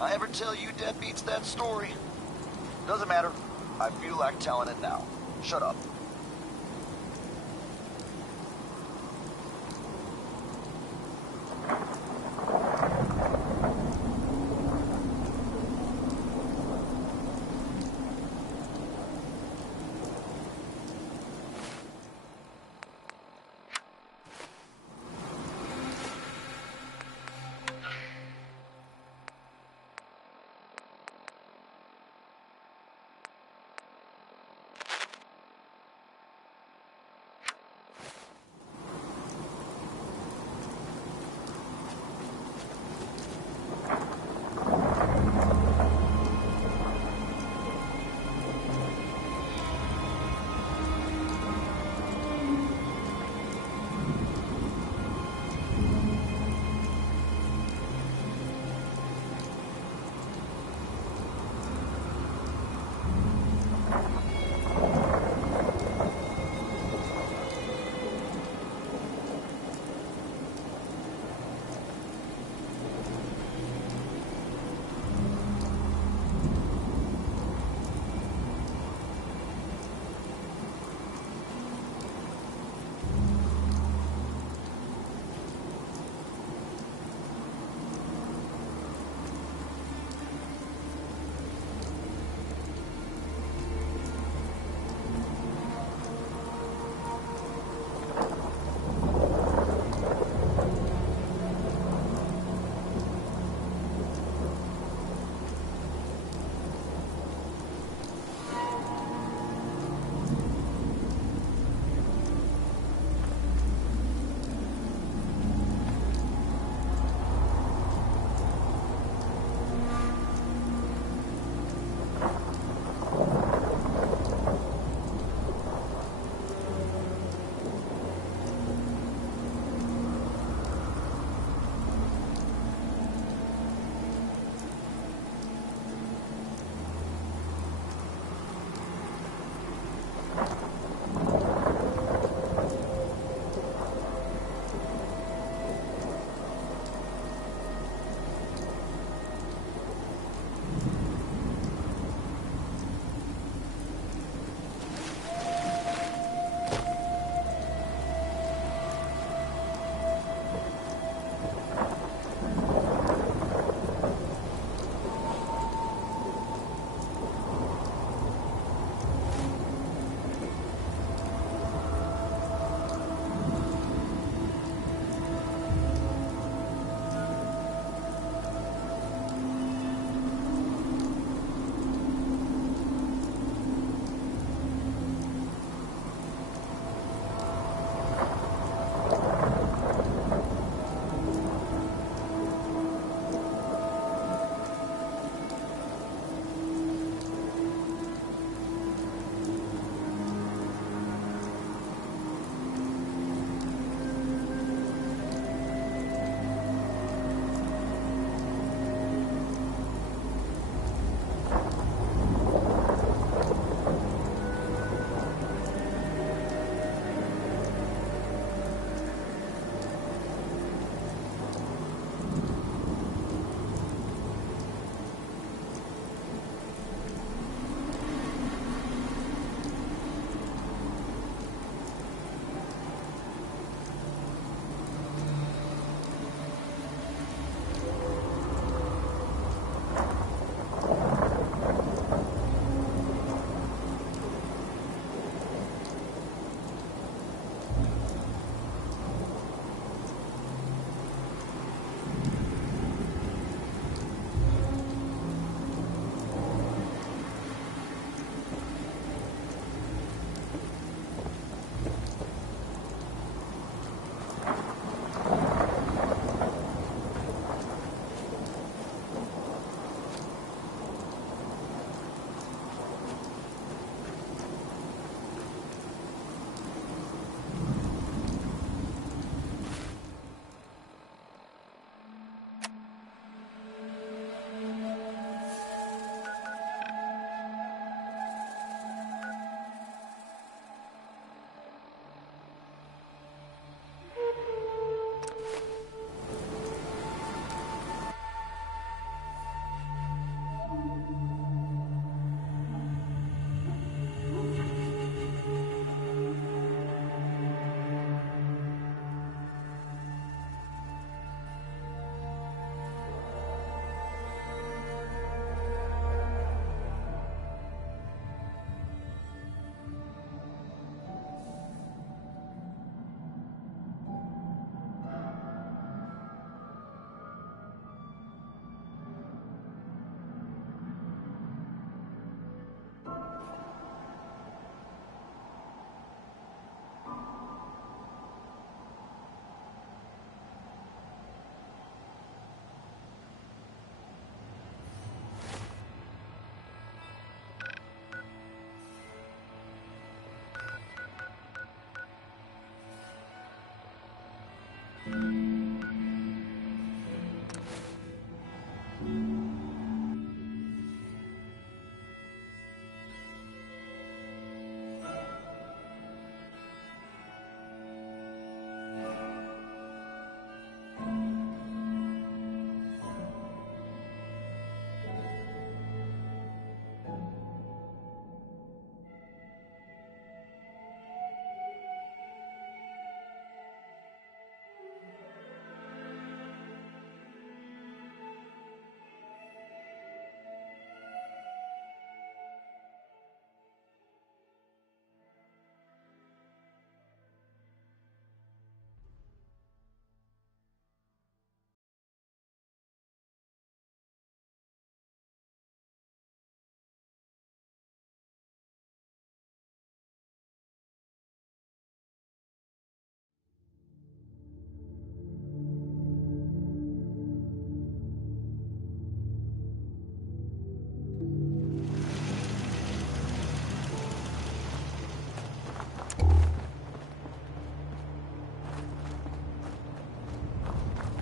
I ever tell you deadbeats that story? Doesn't matter. I feel like telling it now. Shut up.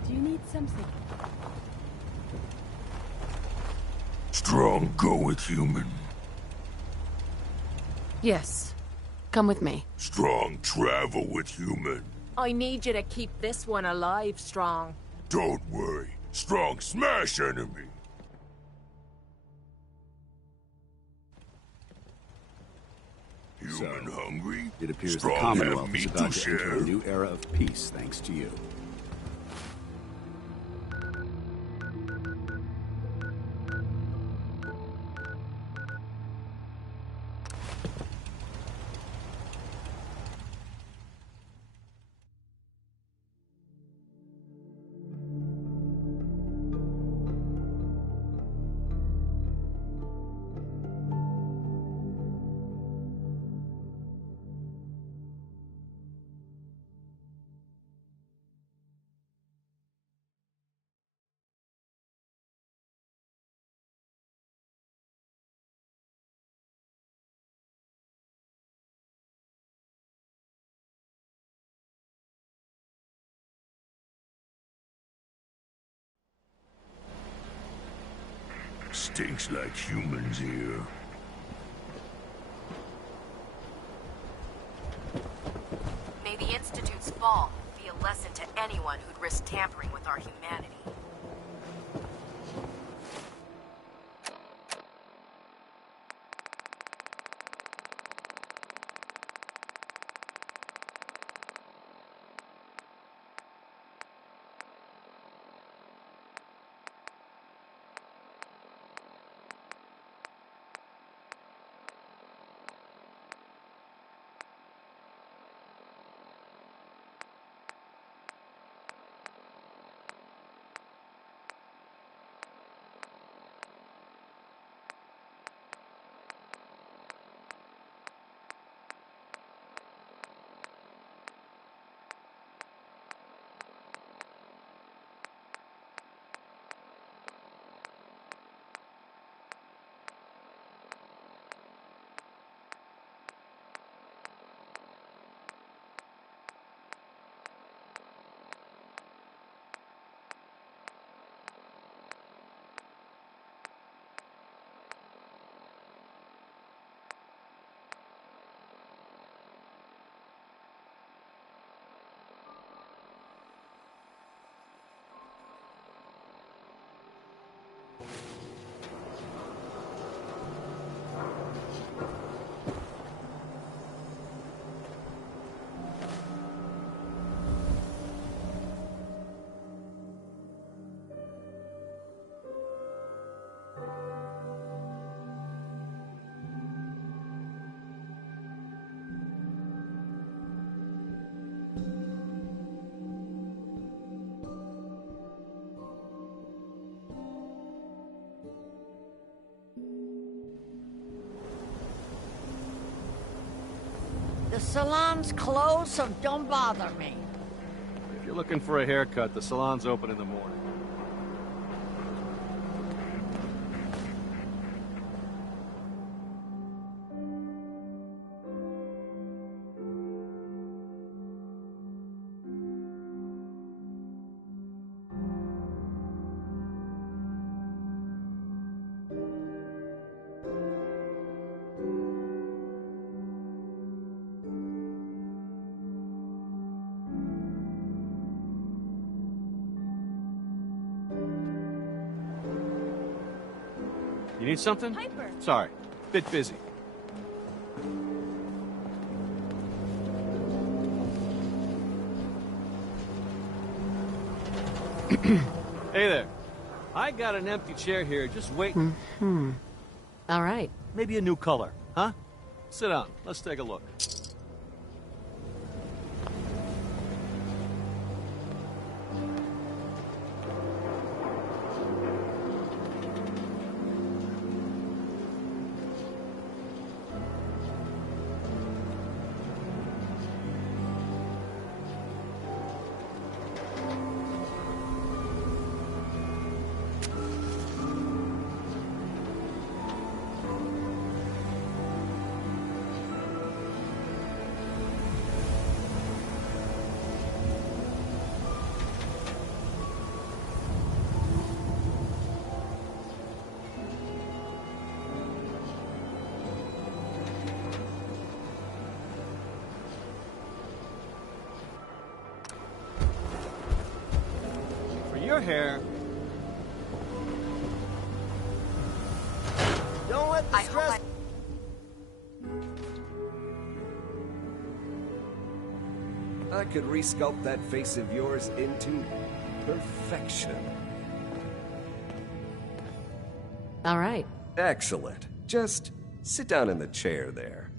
Do you need something? Strong go with human. Yes. Come with me. Strong travel with human. I need you to keep this one alive, Strong. Don't worry. Strong smash enemy. Human hungry? It appears the Strong Commonwealth have is meat about to to enter share. a new era of peace thanks to you. Stinks like humans here. May the Institute's fall be a lesson to anyone who'd risk tampering with our humanity. The salon's closed, so don't bother me. If you're looking for a haircut, the salon's open in the morning. You need something? Piper. Sorry, bit busy. Hey there. I got an empty chair here, just waiting. All right. Maybe a new color, huh? Sit down, let's take a look. your hair. Don't let the stress... I could resculpt that face of yours into perfection. All right. Excellent. Just sit down in the chair there.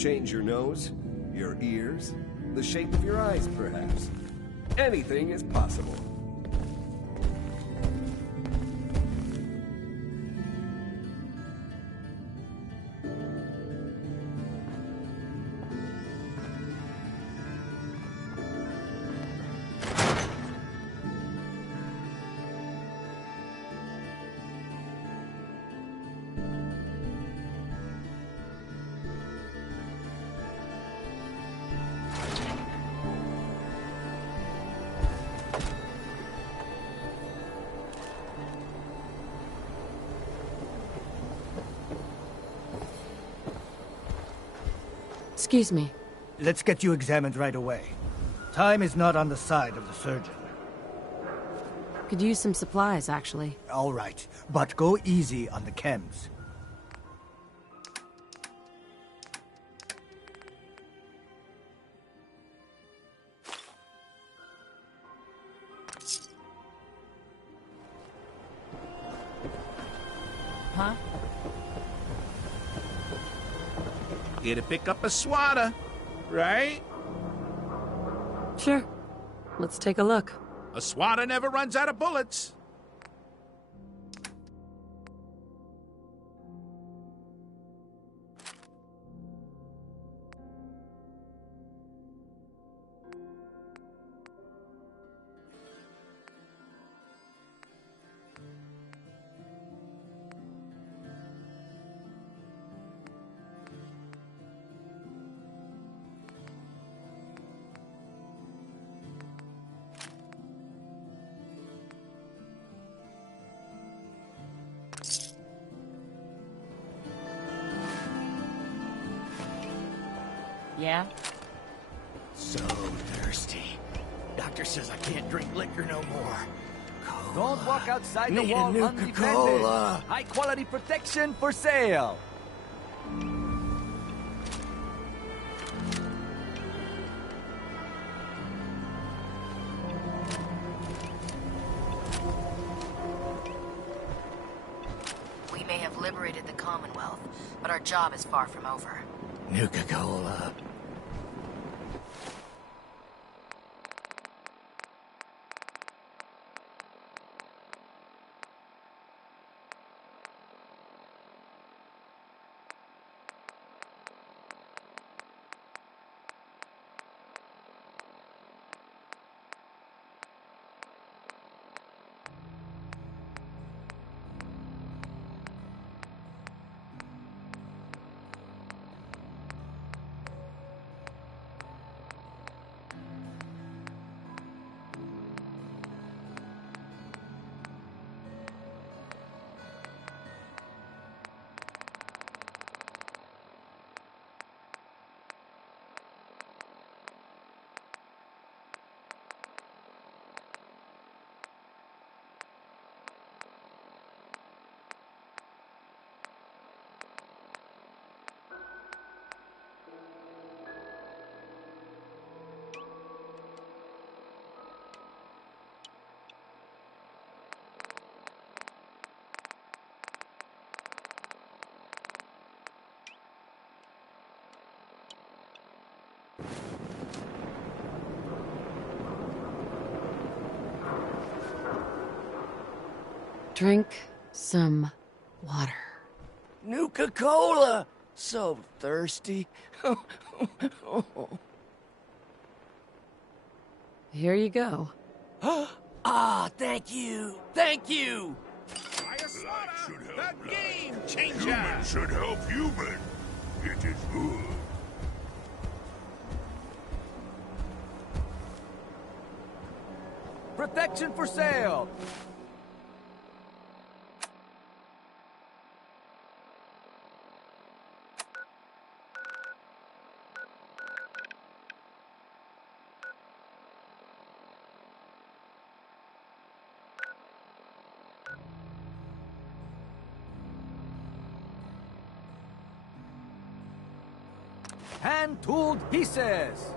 Change your nose, your ears, the shape of your eyes, perhaps. Anything is possible. Excuse me. Let's get you examined right away. Time is not on the side of the surgeon. Could use some supplies, actually. All right, but go easy on the chems. Huh? Here to pick up a swatter, right? Sure. Let's take a look. A swatter never runs out of bullets. Yeah? So thirsty. Doctor says I can't drink liquor no more. Don't walk outside the Need a wall Nuka undefended. Cola. High quality protection for sale. We may have liberated the Commonwealth, but our job is far from over. Nuka Cola. Drink some water. Nuka Cola. So thirsty. Here you go. Ah, thank you. Thank you. The game changer. Human should help human. It is good. Protection for sale. Hand-tooled pieces!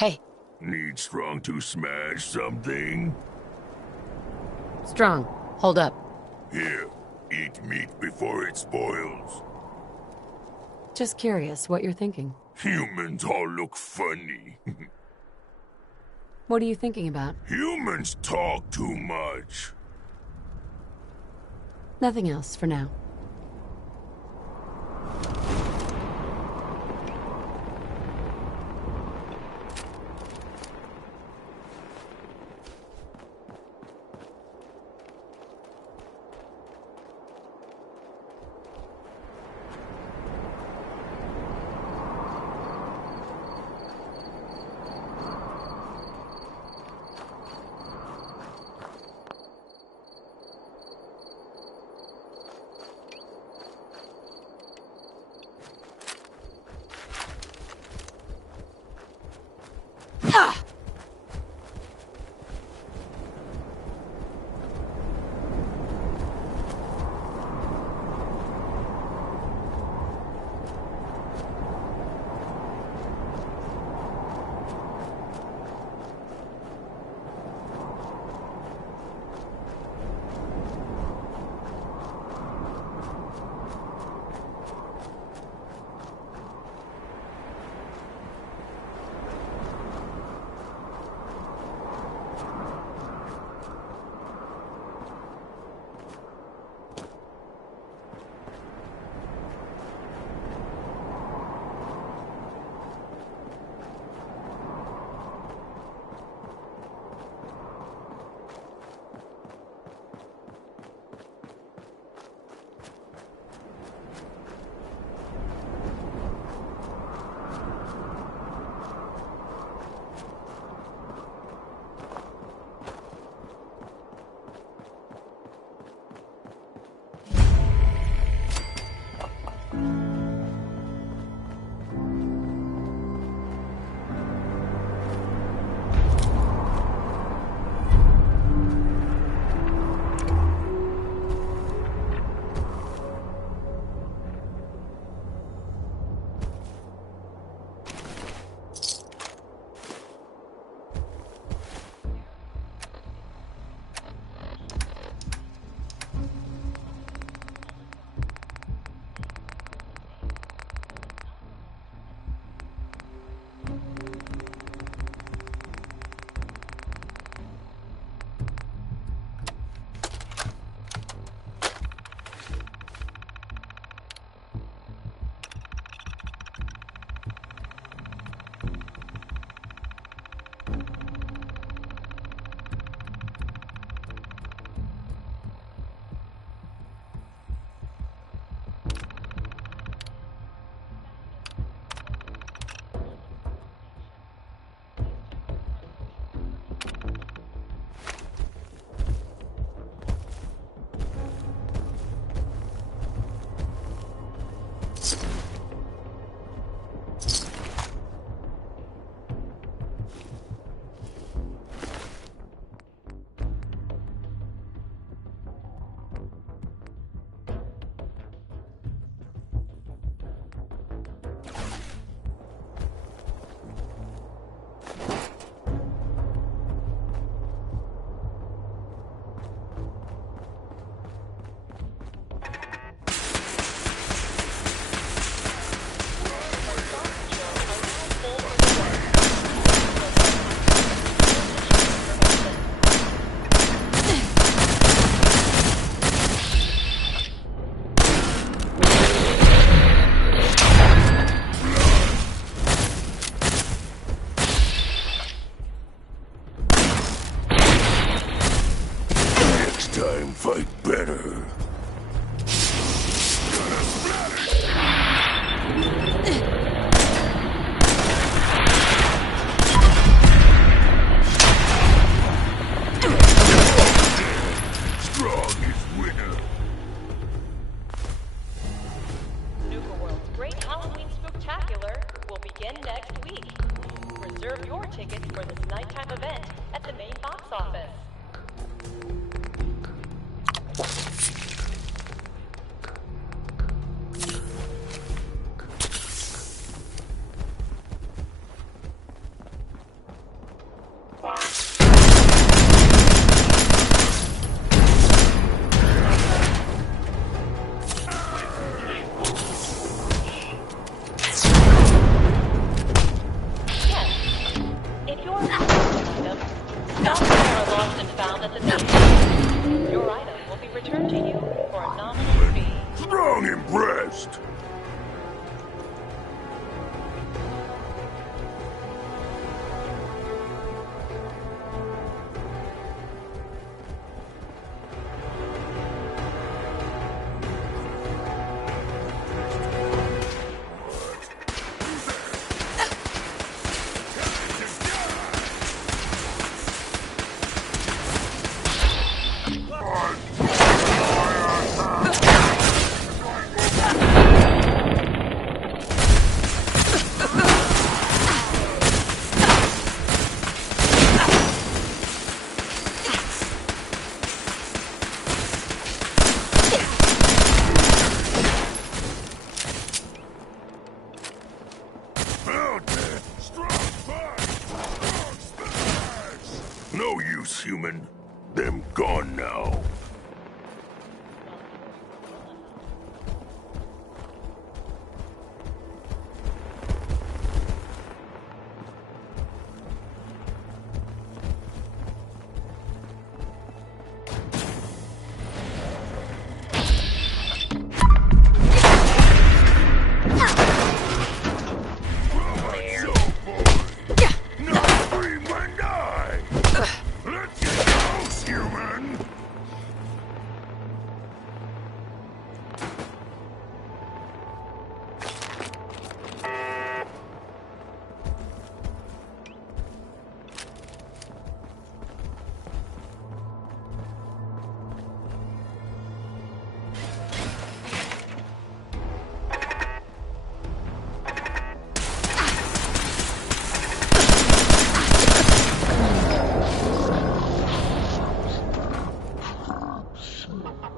Hey. Need Strong to smash something? Strong, hold up. Here, eat meat before it spoils. Just curious what you're thinking. Humans all look funny. What are you thinking about? Humans talk too much. Nothing else for now.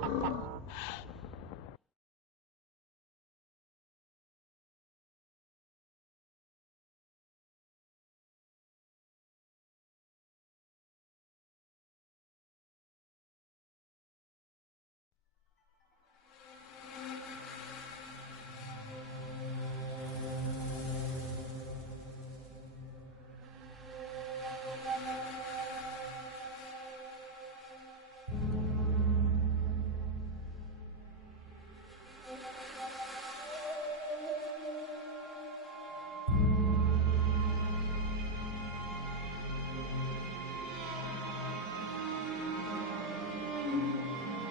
Bye.